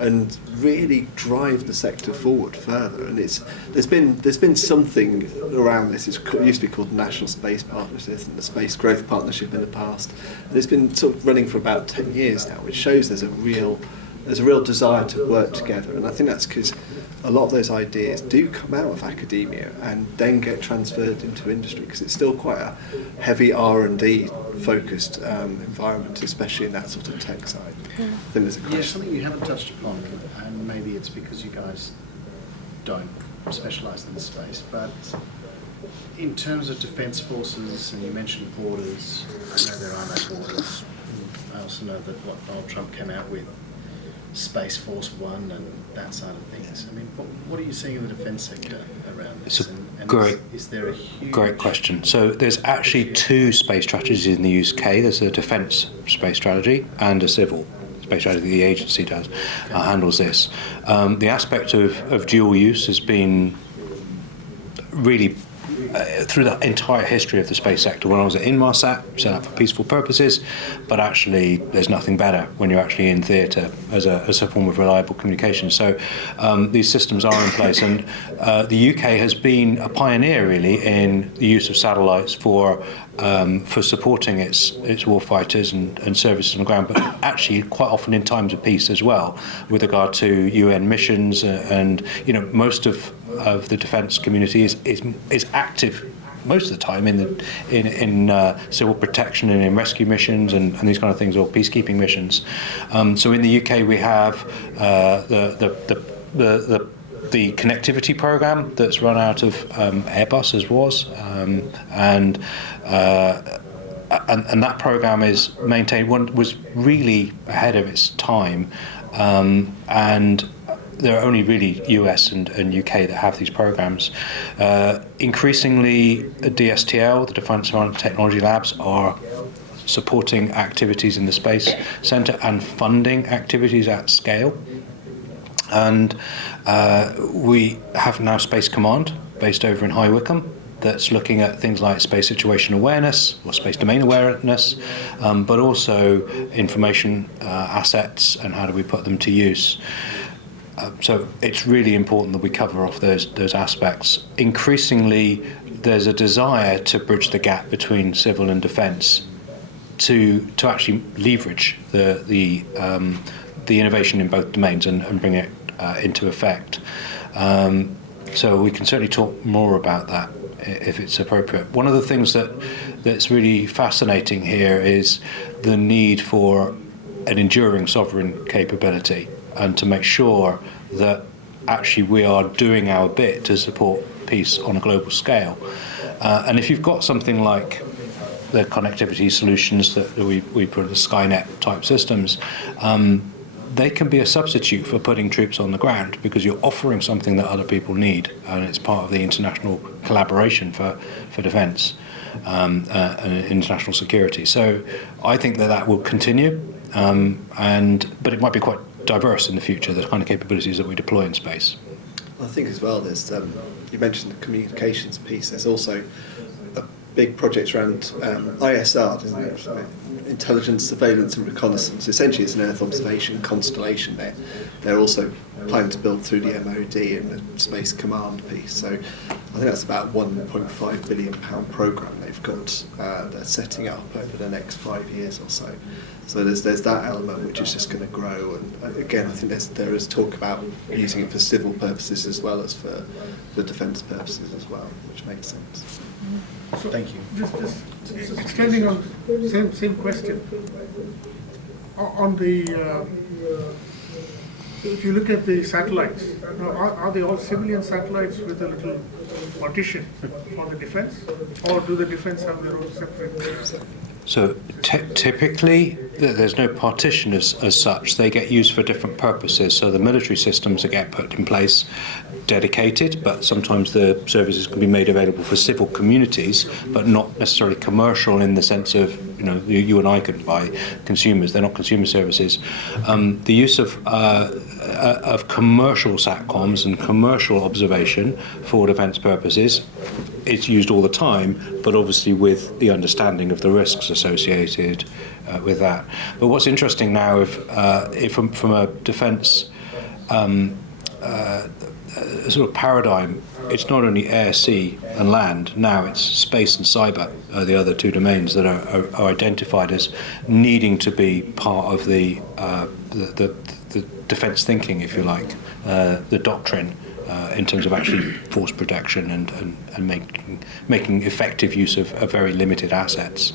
and really drive the sector forward further. And there's been something around this. It used to be called National Space Partnerships and the Space Growth Partnership in the past. And it's been sort of running for about 10 years now, which shows there's a real desire to work together. And I think that's because a lot of those ideas do come out of academia and then get transferred into industry, because it's still quite a heavy R&D focused environment, especially in that sort of tech side. I think there's a question. Yeah, something you haven't touched upon, and maybe it's because you guys don't specialise in the space, but in terms of defence forces, and you mentioned borders, I know there are no borders. I also know that what Donald Trump came out with, Space Force One and that side of things. I mean, what are you seeing in the defence sector around this? Is there a great question. So there's actually two space strategies in the UK. There's a defence space strategy and a civil space strategy. The agency handles this. The aspect of dual use has been really through the entire history of the space sector. When I was at Inmarsat, set up for peaceful purposes, but actually there's nothing better when you're actually in theatre as a form of reliable communication. So these systems are in place, and the UK has been a pioneer really in the use of satellites for supporting its warfighters and services on the ground, but actually quite often in times of peace as well, with regard to UN missions, and most of the defence community is active most of the time in civil protection and in rescue missions and these kind of things, or peacekeeping missions. So in the UK we have the connectivity program that's run out of Airbus, as was, and that program is maintained. One was really ahead of its time, and there are only really US and UK that have these programs. Increasingly, DSTL, the Defence Science and Technology Labs, are supporting activities in the Space Centre and funding activities at scale. And we have now Space Command based over in High Wycombe that's looking at things like space situation awareness or space domain awareness, but also information assets and how do we put them to use. So it's really important that we cover off those aspects. Increasingly, there's a desire to bridge the gap between civil and defence to actually leverage the innovation in both domains and bring it into effect. So we can certainly talk more about that if it's appropriate. One of the things that's really fascinating here is the need for an enduring sovereign capability, and to make sure that actually we are doing our bit to support peace on a global scale. And if you've got something like the connectivity solutions that we put in the Skynet type systems, they can be a substitute for putting troops on the ground because you're offering something that other people need, and it's part of the international collaboration for defence and international security. So I think that will continue, but it might be quite diverse in the future, the kind of capabilities that we deploy in space. I think as well, there's you mentioned the communications piece. There's also a big project around ISR, isn't it? Intelligence, surveillance, and reconnaissance. Essentially, it's an Earth observation constellation. They're also planning to build through the MOD and the Space Command piece. So I think that's about £1.5 billion programme they've got. They're setting up over the next 5 years or so. So there's that element which is just going to grow, and again I think there is talk about using it for civil purposes as well as for defence purposes as well, which makes sense. So Thank you. Just extending on same question. On the if you look at the satellites, now are they all civilian satellites with a little partition for the defence, or do the defence have their own separate? So typically, there's no partition as such. They get used for different purposes. So the military systems that get put in place, dedicated, but sometimes the services can be made available for civil communities, but not necessarily commercial in the sense of, you and I could buy consumers. They're not consumer services. The use of commercial SATCOMs and commercial observation for defence purposes, it's used all the time, but obviously with the understanding of the risks associated with that. But what's interesting now, if from a defence sort of paradigm, it's not only air, sea, and land. Now it's space and cyber, the other two domains that are identified as needing to be part of the defence thinking, if you like, the doctrine. In terms of actually force protection and making effective use of very limited assets.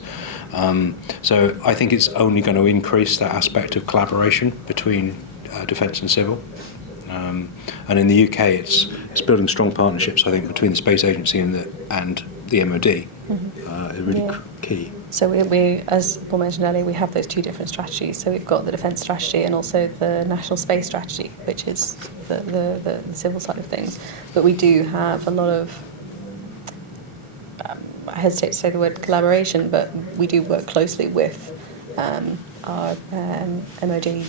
So I think it's only going to increase that aspect of collaboration between defence and civil. And in the UK, it's building strong partnerships, I think, between the Space Agency and the MOD. Is really key. So we, as Paul mentioned earlier, we have those two different strategies. So we've got the defence strategy and also the national space strategy, which is the civil side of things. But we do have a lot of, I hesitate to say the word collaboration, but we do work closely with our MOD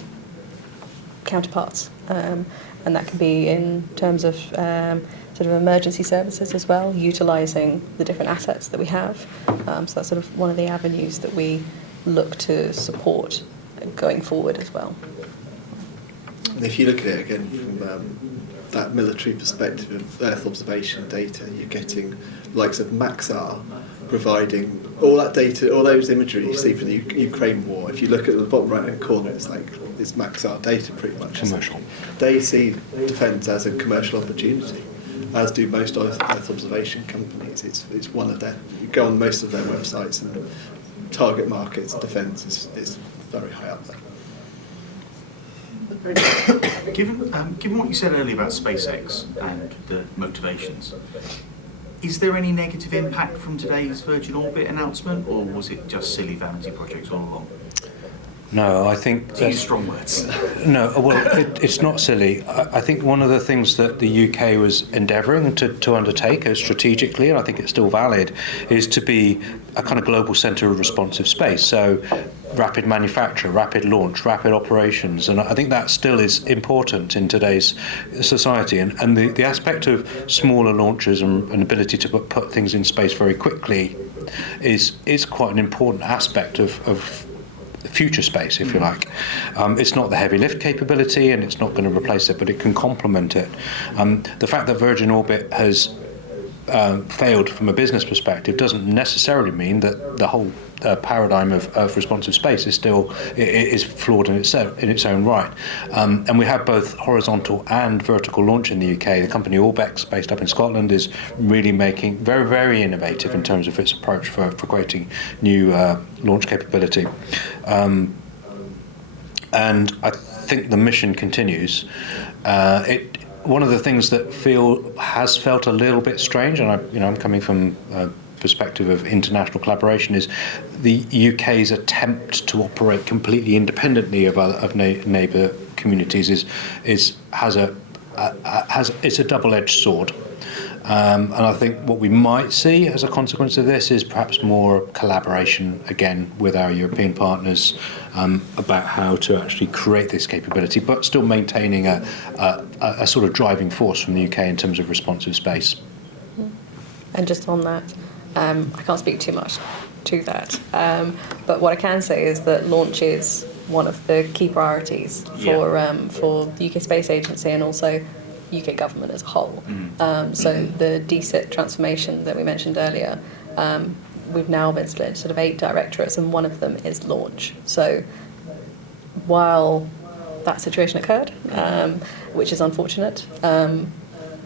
counterparts. And that can be in terms of sort of emergency services as well, utilising the different assets that we have. So that's sort of one of the avenues that we look to support going forward as well. And if you look at it again from that military perspective of Earth observation data, you're getting the likes of Maxar providing all that data, all those imagery you see from the Ukraine war. If you look at the bottom right-hand corner, it's Maxar data pretty much. Commercial. They see defence as a commercial opportunity, as do most Earth observation companies. It's one of their, you go on most of their websites and target markets, defence is very high up there. Given what you said earlier about SpaceX and the motivations, is there any negative impact from today's Virgin Orbit announcement, or was it just silly vanity projects all along? No, I think... To use strong words. No, well, it's not silly. I think one of the things that the UK was endeavouring to undertake strategically, and I think it's still valid, is to be a kind of global centre of responsive space. So rapid manufacture, rapid launch, rapid operations, and I think that still is important in today's society. And the aspect of smaller launches and ability to put things in space very quickly is quite an important aspect of future space, if you like. It's not the heavy lift capability, and it's not going to replace it, but it can complement it. The fact that Virgin Orbit has failed from a business perspective doesn't necessarily mean that the whole paradigm of responsive space is still is flawed in its own right. And we have both horizontal and vertical launch in the UK. The company Orbex, based up in Scotland, is really making very, very innovative in terms of its approach for creating new launch capability. And I think the mission continues. One of the things that has felt a little bit strange, and I'm coming from a perspective of international collaboration, is the UK's attempt to operate completely independently of neighbour communities it's a double-edged sword. And I think what we might see as a consequence of this is perhaps more collaboration again with our European partners about how to actually create this capability, but still maintaining a sort of driving force from the UK in terms of responsive space. And just on that, I can't speak too much to that, but what I can say is that launch is one of the key priorities for the UK Space Agency and also UK government as a whole. So the DSIT transformation that we mentioned earlier, we've now been split into sort of 8 directorates, and one of them is launch. So while that situation occurred, which is unfortunate,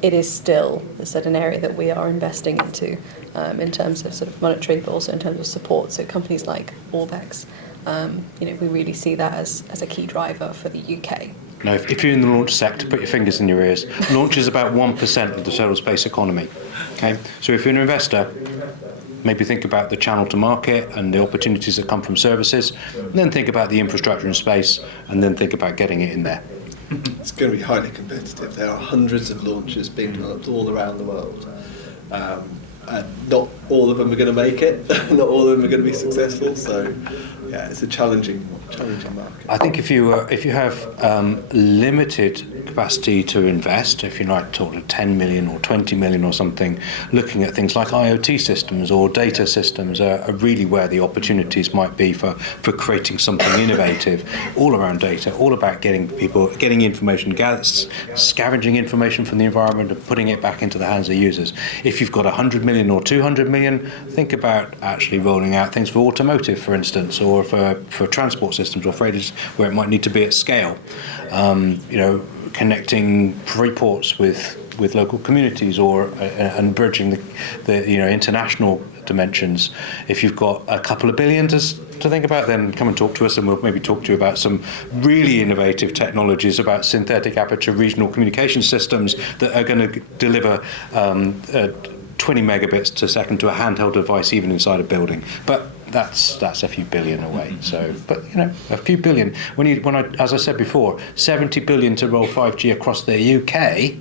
it is still an area that we are investing into in terms of sort of monetary, but also in terms of support. So companies like Orbex, we really see that as a key driver for the UK. Now, if you're in the launch sector, put your fingers in your ears. Launch is about 1% of the total space economy. Okay, so if you're an investor, maybe think about the channel to market and the opportunities that come from services, and then think about the infrastructure in space, and then think about getting it in there. It's going to be highly competitive. There are hundreds of launches being developed all around the world. And not all of them are going to make it. Not all of them are going to be successful. So, yeah, it's a challenging market. I think if you have limited capacity to invest, if you're like talking 10 million or 20 million or something, looking at things like IoT systems or data systems are really where the opportunities might be for creating something innovative, all around data, all about getting information, scavenging information from the environment and putting it back into the hands of users. If you've got 100 million or 200 million, think about actually rolling out things for automotive, for instance, or for transport systems or freighters where it might need to be at scale. Connecting free ports with local communities and bridging the international dimensions. If you've got a couple of billion to think about, then come and talk to us, and we'll maybe talk to you about some really innovative technologies about synthetic aperture regional communication systems that are going to deliver 20 megabits per second to a handheld device even inside a building. But that's a few billion away. So, but a few billion. As I said before, 70 billion to roll 5G across the UK.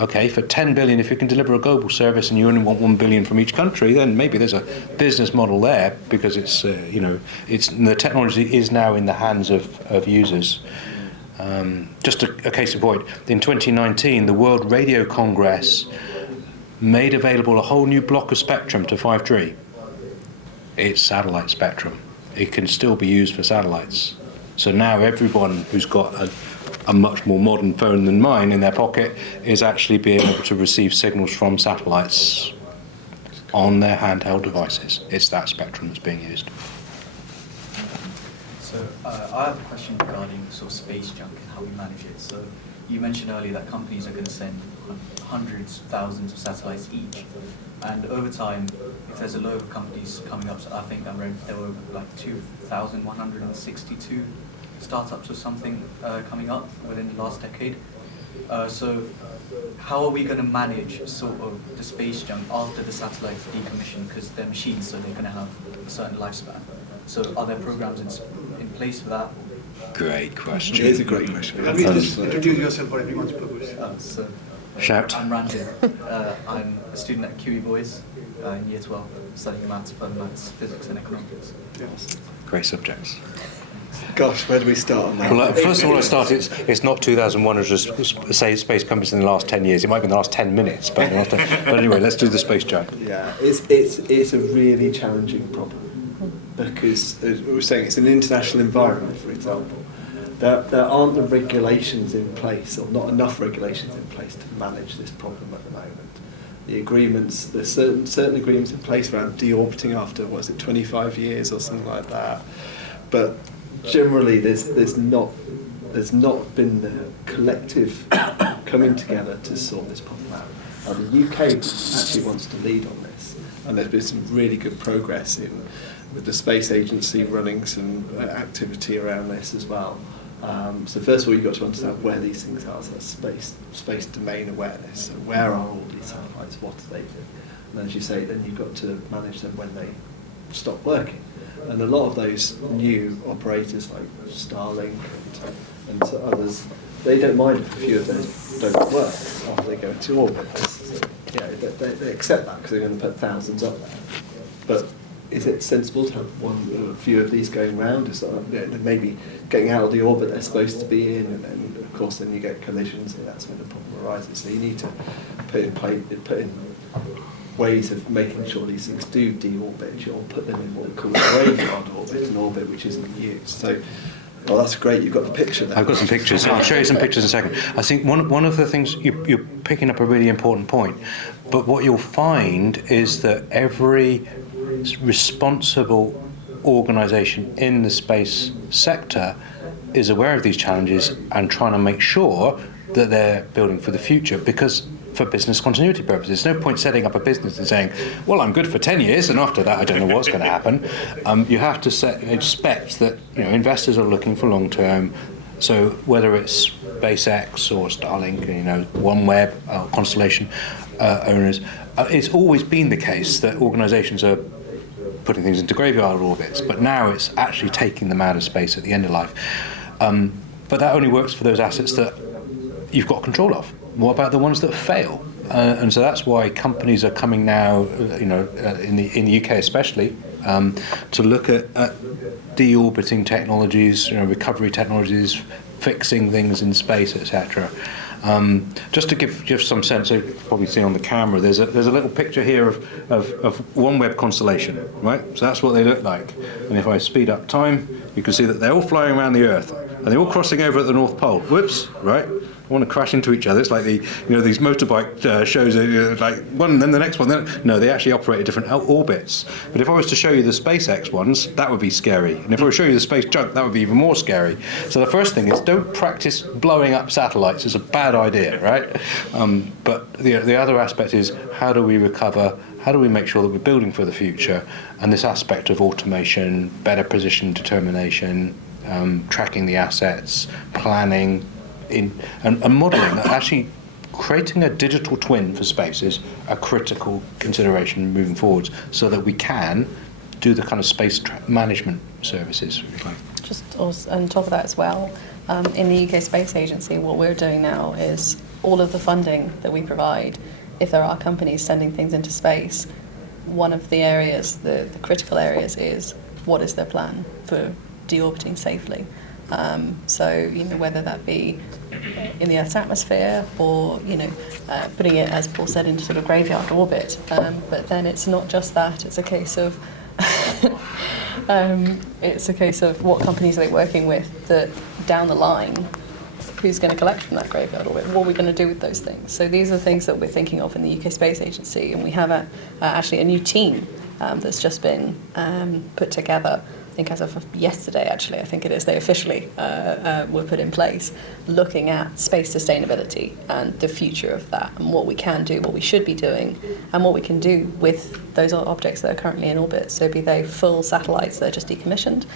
Okay, for 10 billion, if you can deliver a global service and you only want 1 billion from each country, then maybe there's a business model there, because it's the technology is now in the hands of users. Just a case in point, in 2019, the World Radio Congress made available a whole new block of spectrum to 5G. It's satellite spectrum. It can still be used for satellites. So now everyone who's got a much more modern phone than mine in their pocket is actually being able to receive signals from satellites on their handheld devices. It's that spectrum that's being used. So I have a question regarding sort of space junk and how we manage it. So you mentioned earlier that companies are going to send hundreds, thousands of satellites each, and over time, if there's a load of companies coming up, so I think I read there were like 2,162 startups or something coming up within the last decade. So how are we going to manage sort of the space junk after the satellites decommission, because they're machines, so they're going to have a certain lifespan? So are there programs in place for that? Great question. It is a great question. Can you just introduce yourself for everyone's purpose? Shout. I'm Ranjit. I'm a student at QE Boys in Year 12, studying maths, further maths, physics and economics. Yes. Great subjects. Gosh, where do we start on that? Well, first of all, it's not 2,100 space companies in the last 10 years. It might be in the last 10 minutes, but anyway, let's do the space junk. Yeah, it's a really challenging problem, because as we were saying, it's an international environment, for example. There aren't the regulations in place, or not enough regulations in place to manage this problem at the moment. The agreements, there's certain agreements in place around deorbiting after, 25 years or something like that. But generally, there's not been the collective coming together to sort this problem out. The UK actually wants to lead on this, and there's been some really good progress with the Space Agency running some activity around this as well. So first of all, you've got to understand where these things are. So that's space domain awareness. So where are all these satellites? What do they do? And as you say, then you've got to manage them when they stop working. And a lot of those new operators like Starlink and so others, they don't mind if a few of those don't work after they go into orbit. They accept that because they're going to put thousands up there. But is it sensible to have a few of these going round? Is maybe getting out of the orbit they're supposed to be in, and then of course then you get collisions, and that's when the problem arises. So you need to put in ways of making sure these things do deorbit, or put them in what we call a graveyard orbit, an orbit which isn't used. So, well, that's great. You've got the picture there. I've got some pictures. I'll show you some pictures in a second. I think one of the things you're picking up a really important point, but what you'll find is that every responsible organisation in the space sector is aware of these challenges and trying to make sure that they're building for the future, because for business continuity purposes. There's no point setting up a business and saying, well, I'm good for 10 years and after that I don't know what's going to happen. You have to expect that investors are looking for long term. So whether it's SpaceX or Starlink, OneWeb, Constellation owners, it's always been the case that organisations are putting things into graveyard orbits, but now it's actually taking them out of space at the end of life. But that only works for those assets that you've got control of. What about the ones that fail? And so that's why companies are coming now, in the UK especially, to look at deorbiting technologies, recovery technologies, fixing things in space, etc. Just to give some sense, so you can probably see on the camera, there's a little picture here of OneWeb constellation, right? So that's what they look like. And if I speed up time, you can see that they're all flying around the Earth, and they're all crossing over at the North Pole. Whoops, right? Want to crash into each other. It's like these motorbike shows, like one then the next one. No, they actually operate at different orbits. But if I was to show you the SpaceX ones, that would be scary. And if I were to show you the space junk, that would be even more scary. So the first thing is, don't practice blowing up satellites. It's a bad idea, right? But the other aspect is, how do we recover? How do we make sure that we're building for the future? And this aspect of automation, better position determination, tracking the assets, planning, and modelling, actually creating a digital twin for space is a critical consideration moving forwards, so that we can do the kind of space management services. Just on top of that as well, in the UK Space Agency, what we're doing now is all of the funding that we provide, if there are companies sending things into space, one of the areas, the critical areas, is what is their plan for deorbiting safely. So, whether that be in the Earth's atmosphere or, putting it, as Paul said, into sort of graveyard orbit. But then it's not just that, it's a case of what companies are they working with, that down the line, who's going to collect from that graveyard orbit? What are we going to do with those things? So these are things that we're thinking of in the UK Space Agency, and we have actually a new team that's just been put together. I think as of yesterday, actually, I think it is, they officially were put in place, looking at space sustainability and the future of that, and what we can do, what we should be doing, and what we can do with those objects that are currently in orbit. So be they full satellites that are just decommissioned,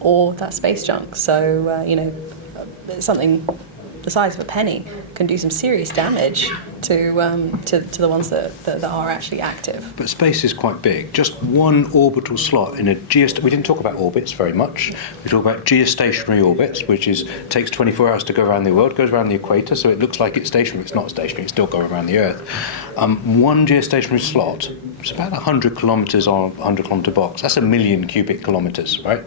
or that space junk. So, something the size of a penny can do some serious damage to the ones that are actually active. But space is quite big. Just one orbital slot in a we didn't talk about orbits very much. We talk about geostationary orbits, which takes 24 hours to go around the world, goes around the equator, so it looks like it's stationary. It's not stationary. It's still going around the Earth. One geostationary slot, it's about 100 kilometres on a 100-kilometre box. That's 1 million cubic kilometres, right?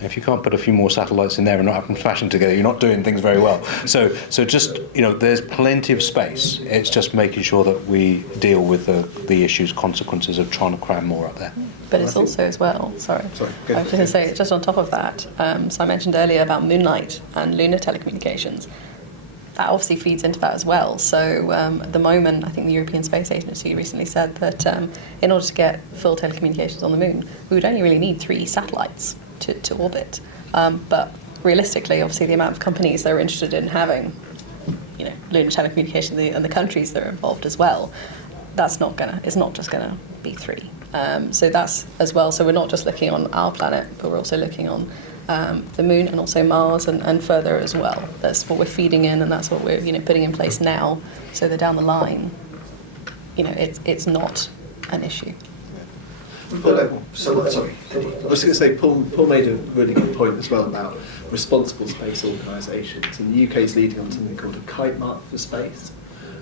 If you can't put a few more satellites in there and not have them smashing together, you're not doing things very well. So just, there's plenty of space. It's just making sure that we deal with the issues, consequences of trying to cram more up there. But it's also as well, I was just going to say, just on top of that, so I mentioned earlier about moonlight and lunar telecommunications. That obviously feeds into that as well. So at the moment, I think the European Space Agency recently said that in order to get full telecommunications on the moon, we would only really need 3 satellites to orbit. But realistically, obviously, the amount of companies that are interested in having, lunar telecommunication, and the countries that are involved as well, it's not just gonna be 3. So that's as well. So we're not just looking on our planet, but we're also looking on the moon and also Mars and further as well. That's what we're feeding in, and that's what we're putting in place now, so that down the line, it's not an issue. Sorry. I was going to say, Paul made a really good point as well about responsible space organisations, and the UK is leading on something called a kite mark for space.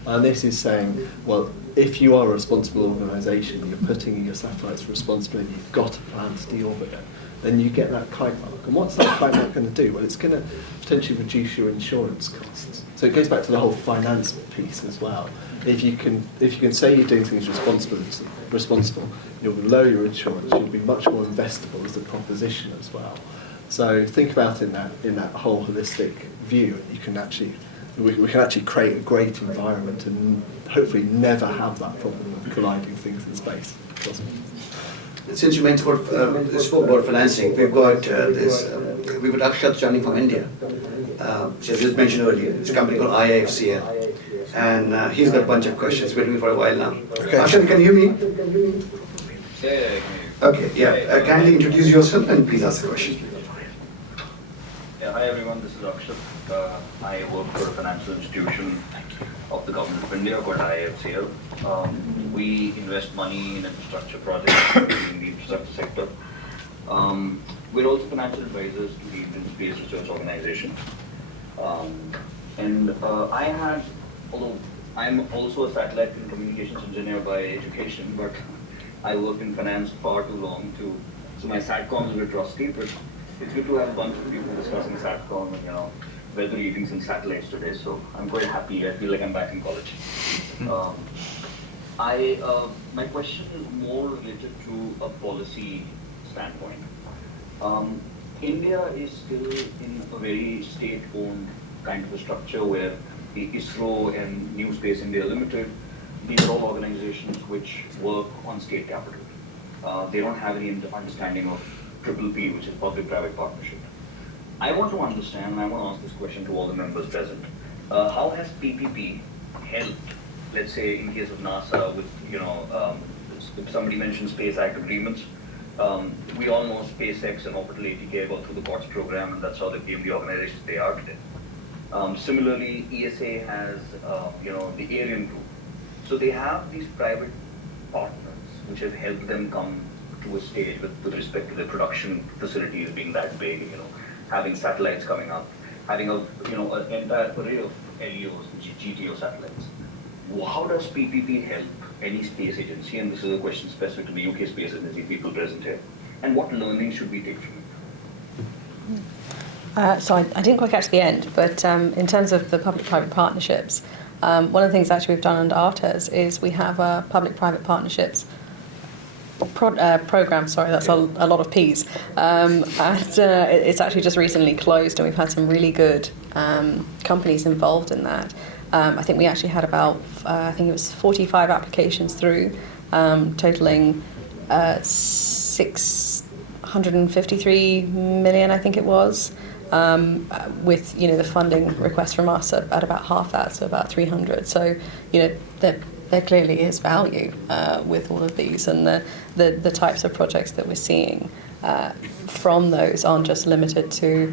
And this is saying, well, if you are a responsible organisation, you're putting your satellites responsibly, and you've got a plan to deorbit it, then you get that kite mark. And what's that kite mark going to do? Well, it's going to potentially reduce your insurance costs. So it goes back to the whole finance piece as well. If you can say you're doing things responsible, you'll lower your insurance. You'll be much more investable as a proposition as well. So think about in that whole holistic view. You can actually we can actually create a great environment and hopefully never have that problem of colliding things in space. Since you spoke about financing, we've got we've got Akshat joining from India. She was mentioned earlier. It's a company called IIFCL, and he's got a bunch of questions. Been with me for a while now. Okay. Akshat, can you hear me? Yeah, I can hear you. Okay, yeah. Kindly introduce yourself and please ask the question. Yeah, hi everyone. This is Akshat. I work for a financial institution of the government of India called IIFCL. We invest money in infrastructure projects in the infrastructure sector. We're also financial advisors to the Indian Space Research Organization. Although I'm also a satellite and communications engineer by education, but I worked in finance far too long so my SATCOM is a bit rusty, but it's good to have a bunch of people discussing SATCOM and, weather readings and satellites today, so I'm quite happy. I feel like I'm back in college. My question is more related to a policy standpoint. India is still in a very state-owned kind of a structure where the ISRO and New Space India Limited, these are all organizations which work on state capital. They don't have any understanding of PPP, which is public-private partnership. I want to understand, and I want to ask this question to all the members present. How has PPP helped, let's say in case of NASA with, if somebody mentioned Space Act agreements, we all know SpaceX and Orbital ATK go through the COTS program, and that's how they became the organizations they are today. Similarly, ESA has, the Arian group. So they have these private partners which have helped them come to a stage with respect to their production facilities being that big, having satellites coming up, having an entire array of LEOs, GTO satellites. How does PPP help any space agency? And this is a question specific to the UK Space Agency people present here. And what learning should we take from it? So I didn't quite catch the end, but in terms of the public-private partnerships, one of the things actually we've done under ARTES is we have a public-private partnerships program. Sorry, that's a lot of P's. And it's actually just recently closed, and we've had some really good companies involved in that. I think we actually had about, I think it was 45 applications through, totaling 653 million, I think it was. With the funding request from us at about half that, so about 300. So there clearly is value with all of these, and the types of projects that we're seeing from those aren't just limited to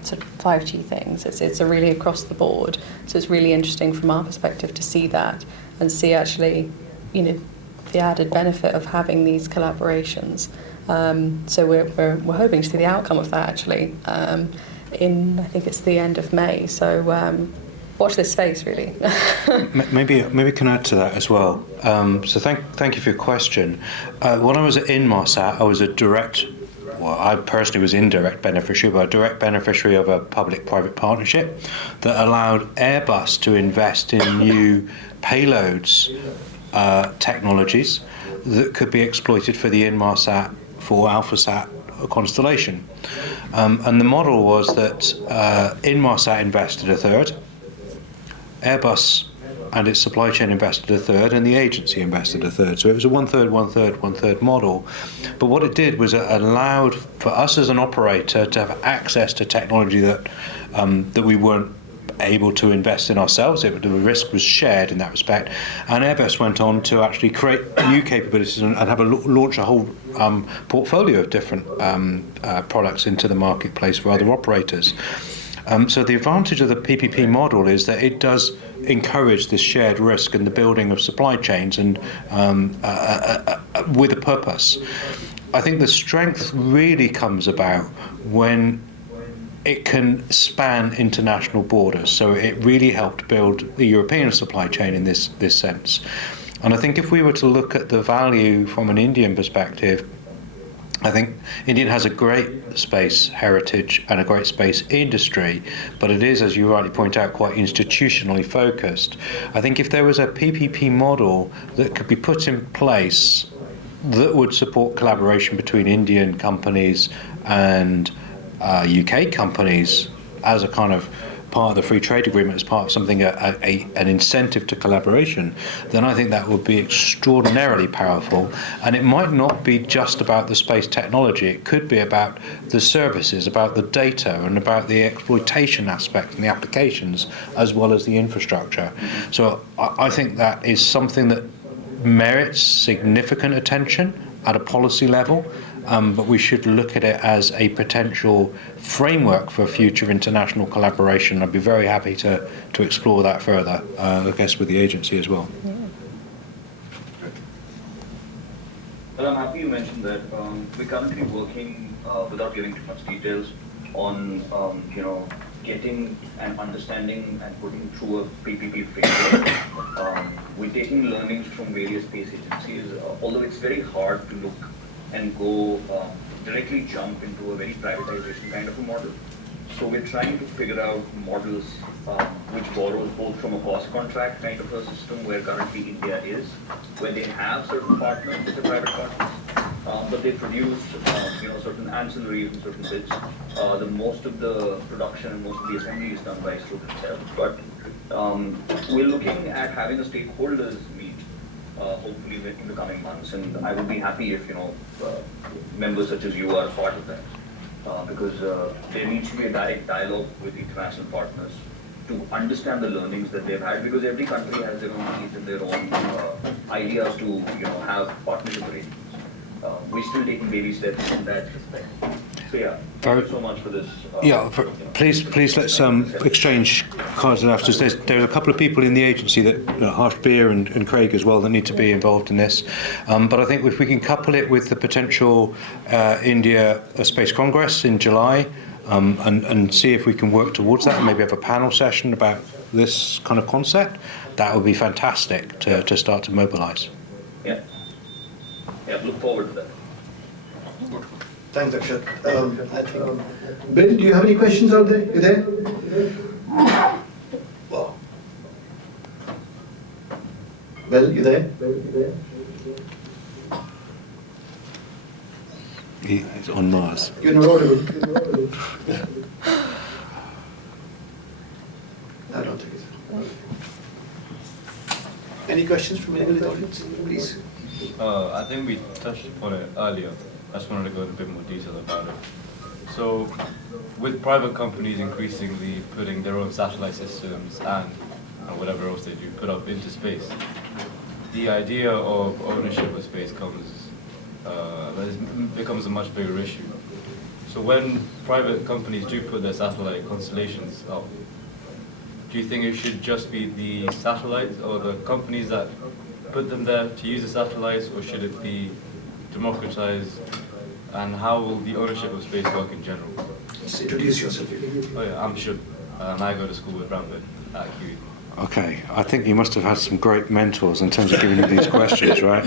sort of 5G things. It's a really across the board. So it's really interesting from our perspective to see that and see actually the added benefit of having these collaborations. So we're hoping to see the outcome of that actually in, I think it's the end of May. So watch this space really. maybe I can add to that as well. So thank you for your question. When I was at Inmarsat, I was I personally was indirect beneficiary, but a direct beneficiary of a public-private partnership that allowed Airbus to invest in new payloads technologies that could be exploited for the Inmarsat for AlphaSat constellation. And the model was that Inmarsat invested a third, Airbus and its supply chain invested a third, and the agency invested a third. So it was a one-third model. But what it did was it allowed for us as an operator to have access to technology that we weren't able to invest in ourselves. The risk was shared in that respect. And Airbus went on to actually create new capabilities and launch a whole portfolio of different products into the marketplace for other operators. So the advantage of the PPP model is that it does encourage this shared risk and the building of supply chains and with a purpose. I think the strength really comes about when it can span international borders. So it really helped build the European supply chain in this sense. And I think if we were to look at the value from an Indian perspective, I think India has a great space heritage and a great space industry, but it is, as you rightly point out, quite institutionally focused. I think if there was a PPP model that could be put in place that would support collaboration between Indian companies and UK companies as a kind of part of the free trade agreement, as part of something, an incentive to collaboration, then I think that would be extraordinarily powerful. And it might not be just about the space technology. It could be about the services, about the data, and about the exploitation aspect and the applications, as well as the infrastructure. So I think that is something that merits significant attention at a policy level. But we should look at it as a potential framework for future international collaboration. I'd be very happy to explore that further, I guess, with the agency as well. Well, I'm happy you mentioned that. We're currently working, without giving too much details, on getting and understanding and putting through a PPP framework. We're taking learnings from various space agencies, although it's very hard to look and go directly jump into a very privatization kind of a model. So we're trying to figure out models which borrows both from a cost contract kind of a system where currently India is, where they have certain partners with the private partners, but they produce certain ancillaries and certain bits. The most of the production and most of the assembly is done by ISRO itself. But we're looking at having a stakeholders meet hopefully in the coming months, and I would be happy if members such as you are part of that, because there needs to be a direct dialogue with international partners to understand the learnings that they've had, because every country has their own needs and their own ideas to have partnership arrangements. We're still taking baby steps in that respect. So yeah, thank you so much for this. Please let's exchange cards and after. There's a couple of people in the agency that Harsh Beer and Craig as well that need to be involved in this. But I think if we can couple it with the potential India Space Congress in July, and see if we can work towards that, and maybe have a panel session about this kind of concept, that would be fantastic to start to mobilise. Yeah, look forward to that. Thanks, Akshat. I think, Bill, do you have any questions out there? You there? Wow. Bill, you there? He's on Mars. You're not audible. I don't think so. Any questions from anyone in the audience, please? I think we touched upon it earlier. I just wanted to go into a bit more detail about it. So, with private companies increasingly putting their own satellite systems and whatever else they do put up into space, the idea of ownership of space becomes a much bigger issue. So when private companies do put their satellite constellations up, do you think it should just be the satellites or the companies that put them there to use the satellites, or should it be democratized? And how will the ownership of space work in general? Just introduce yourself. Oh yeah, I'm Shub, and I go to school with Bramford at QE. Okay, I think you must have had some great mentors in terms of giving you these questions, right?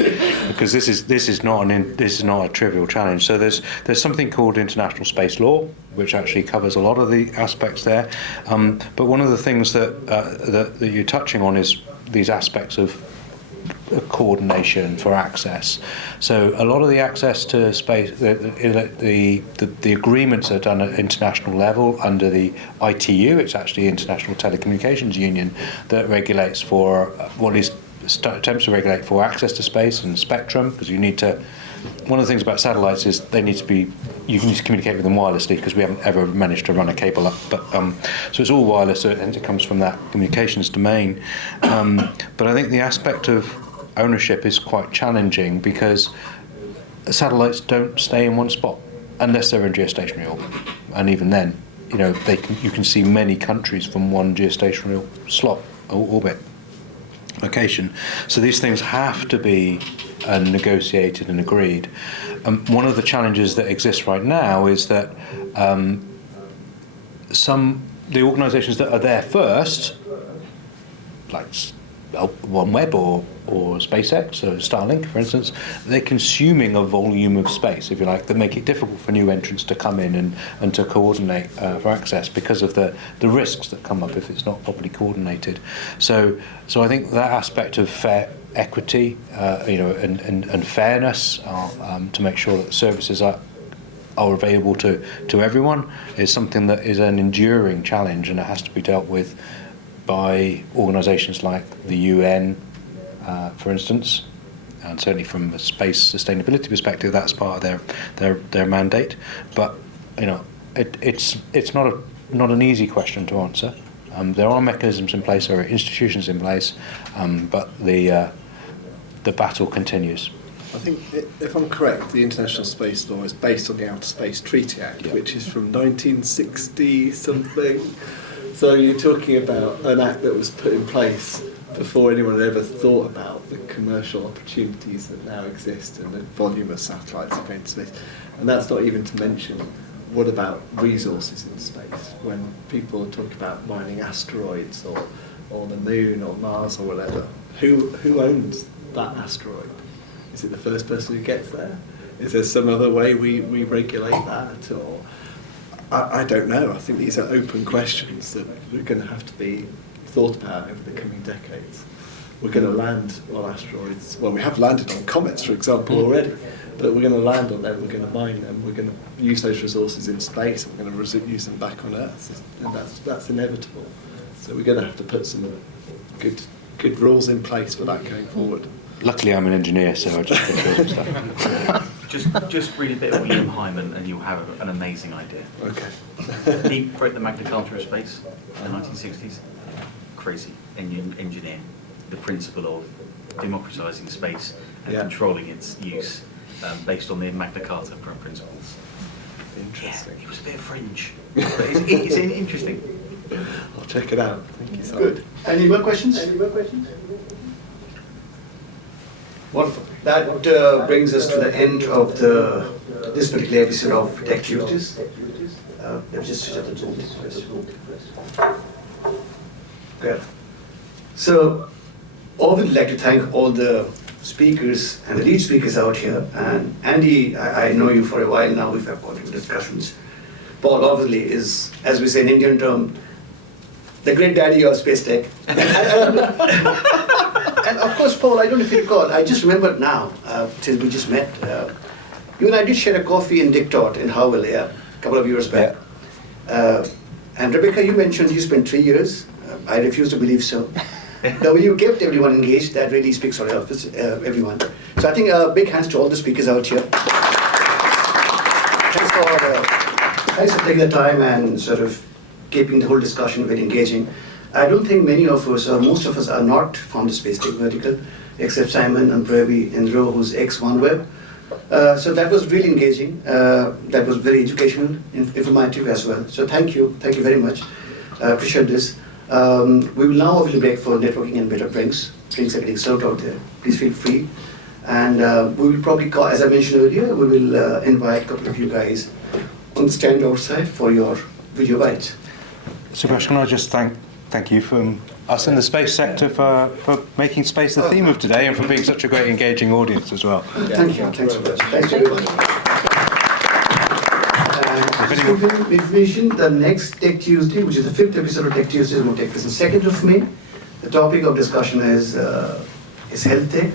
Because this is not a trivial challenge. So there's something called international space law, which actually covers a lot of the aspects there. But one of the things that you're touching on is these aspects of coordination for access. So a lot of the access to space, the agreements are done at international level under the ITU. It's actually International Telecommunications Union that regulates for what is attempts to regulate for access to space and spectrum, because you need to. One of the things about satellites is you need to communicate with them wirelessly, because we haven't ever managed to run a cable up. But so it's all wireless, and it comes from that communications domain. But I think the aspect of ownership is quite challenging, because satellites don't stay in one spot unless they're in geostationary orbit, and even then, you can see many countries from one geostationary slot or orbit location. So these things have to be negotiated and agreed. One of the challenges that exists right now is that the organisations that are there first, like OneWeb or SpaceX or Starlink, for instance, they're consuming a volume of space, if you like, that make it difficult for new entrants to come in and to coordinate for access because of the risks that come up if it's not properly coordinated. So I think that aspect of fair equity, and fairness to make sure that services are available to everyone is something that is an enduring challenge, and it has to be dealt with by organisations like the UN, for instance, and certainly from a space sustainability perspective, that's part of their mandate. But it's not an easy question to answer. There are mechanisms in place, there are institutions in place, but the battle continues. I think, if I'm correct, the International Space Law is based on the Outer Space Treaty Act, which is from 1960 something. So you're talking about an act that was put in place before anyone had ever thought about the commercial opportunities that now exist and the volume of satellites that go into space. And that's not even to mention, what about resources in space? When people talk about mining asteroids or the moon or Mars or whatever, who owns that asteroid? Is it the first person who gets there? Is there some other way we regulate that? Or I don't know. I think these are open questions that are going to have to be thought about over the coming decades. We're going to land on asteroids. Well, we have landed on comets, for example, already. But we're going to land on them, we're going to mine them, we're going to use those resources in space, and we're going to use them back on Earth. And that's inevitable. So we're going to have to put some good rules in place for that going forward. Luckily, I'm an engineer, so I just control some stuff. Just read a bit of William Hyman and you'll have an amazing idea. Okay. He wrote the Magna Carta of Space in the 1960s. Crazy engineer. The principle of democratising space and controlling its use based on the Magna Carta principles. Interesting. Yeah, it was a bit fringe. But it's interesting. I'll check it out. Thank you so much. Good. Any more questions? Wonderful. That brings us to the end of this particular episode of Tech Tuesdays. Let me just switch up the Zoom first. Good. So, I would like to thank all the speakers and the lead speakers out here. And Andy, I know you for a while now, we've had quite a few discussions. Paul obviously is, as we say in Indian term, the great daddy of SpaceTech. And of course, Paul, I don't know if you recall, I just remembered now, since we just met, you and I did share a coffee in Dictot in Howell, a couple of years back. And Rebecca, you mentioned you spent 3 years. I refuse to believe so. The way you kept everyone engaged, that really speaks for everyone. So I think big hands to all the speakers out here. Thanks for taking the time and sort of keeping the whole discussion very engaging. I don't think many of us, or most of us, are not from the SpaceTech vertical, except Simon and Pravi Indro, who's ex-OneWeb. So that was really engaging. That was very educational, informative as well. So thank you very much. Appreciate this. We will now obviously break for networking and better drinks. Drinks are getting served out there. Please feel free. And we will probably call, as I mentioned earlier, we will invite a couple of you guys on the stand outside for your video bites. Subhash, can I just thank you from us in the space sector for making space the theme of today and for being such a great engaging audience as well. Thank you. Thanks so much. Thanks everyone. Information, the next Tech Tuesday, which is the 5th episode of Tech Tuesday, is going to take place on 2nd of May. The topic of discussion is health tech.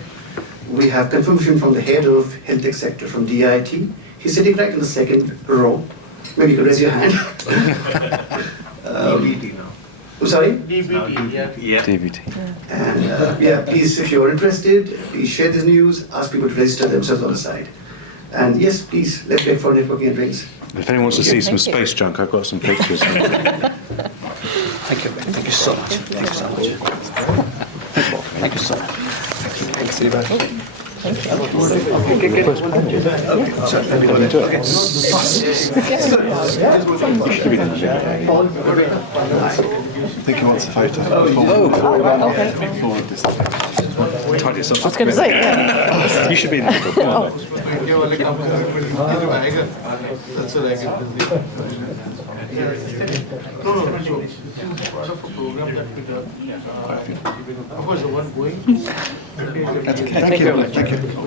We have confirmation from the head of health tech sector from DIT. He's sitting right in the second row. Maybe you can raise your hand. DBT now. I'm sorry? DBT, yeah. DBT. And please, if you're interested, please share this news, ask people to register themselves on the site. And yes, please, let's break for networking and drinks. If anyone wants to see some space junk, I've got some pictures. Thank you. Thank you so much. Thank you so much. Thank you so much. Thanks, Eva. I think he wants a photo. Okay. tidy yourself I was going to say, yeah. You should be in the middle. Come on. Of course, the one going. That's okay. Thank you.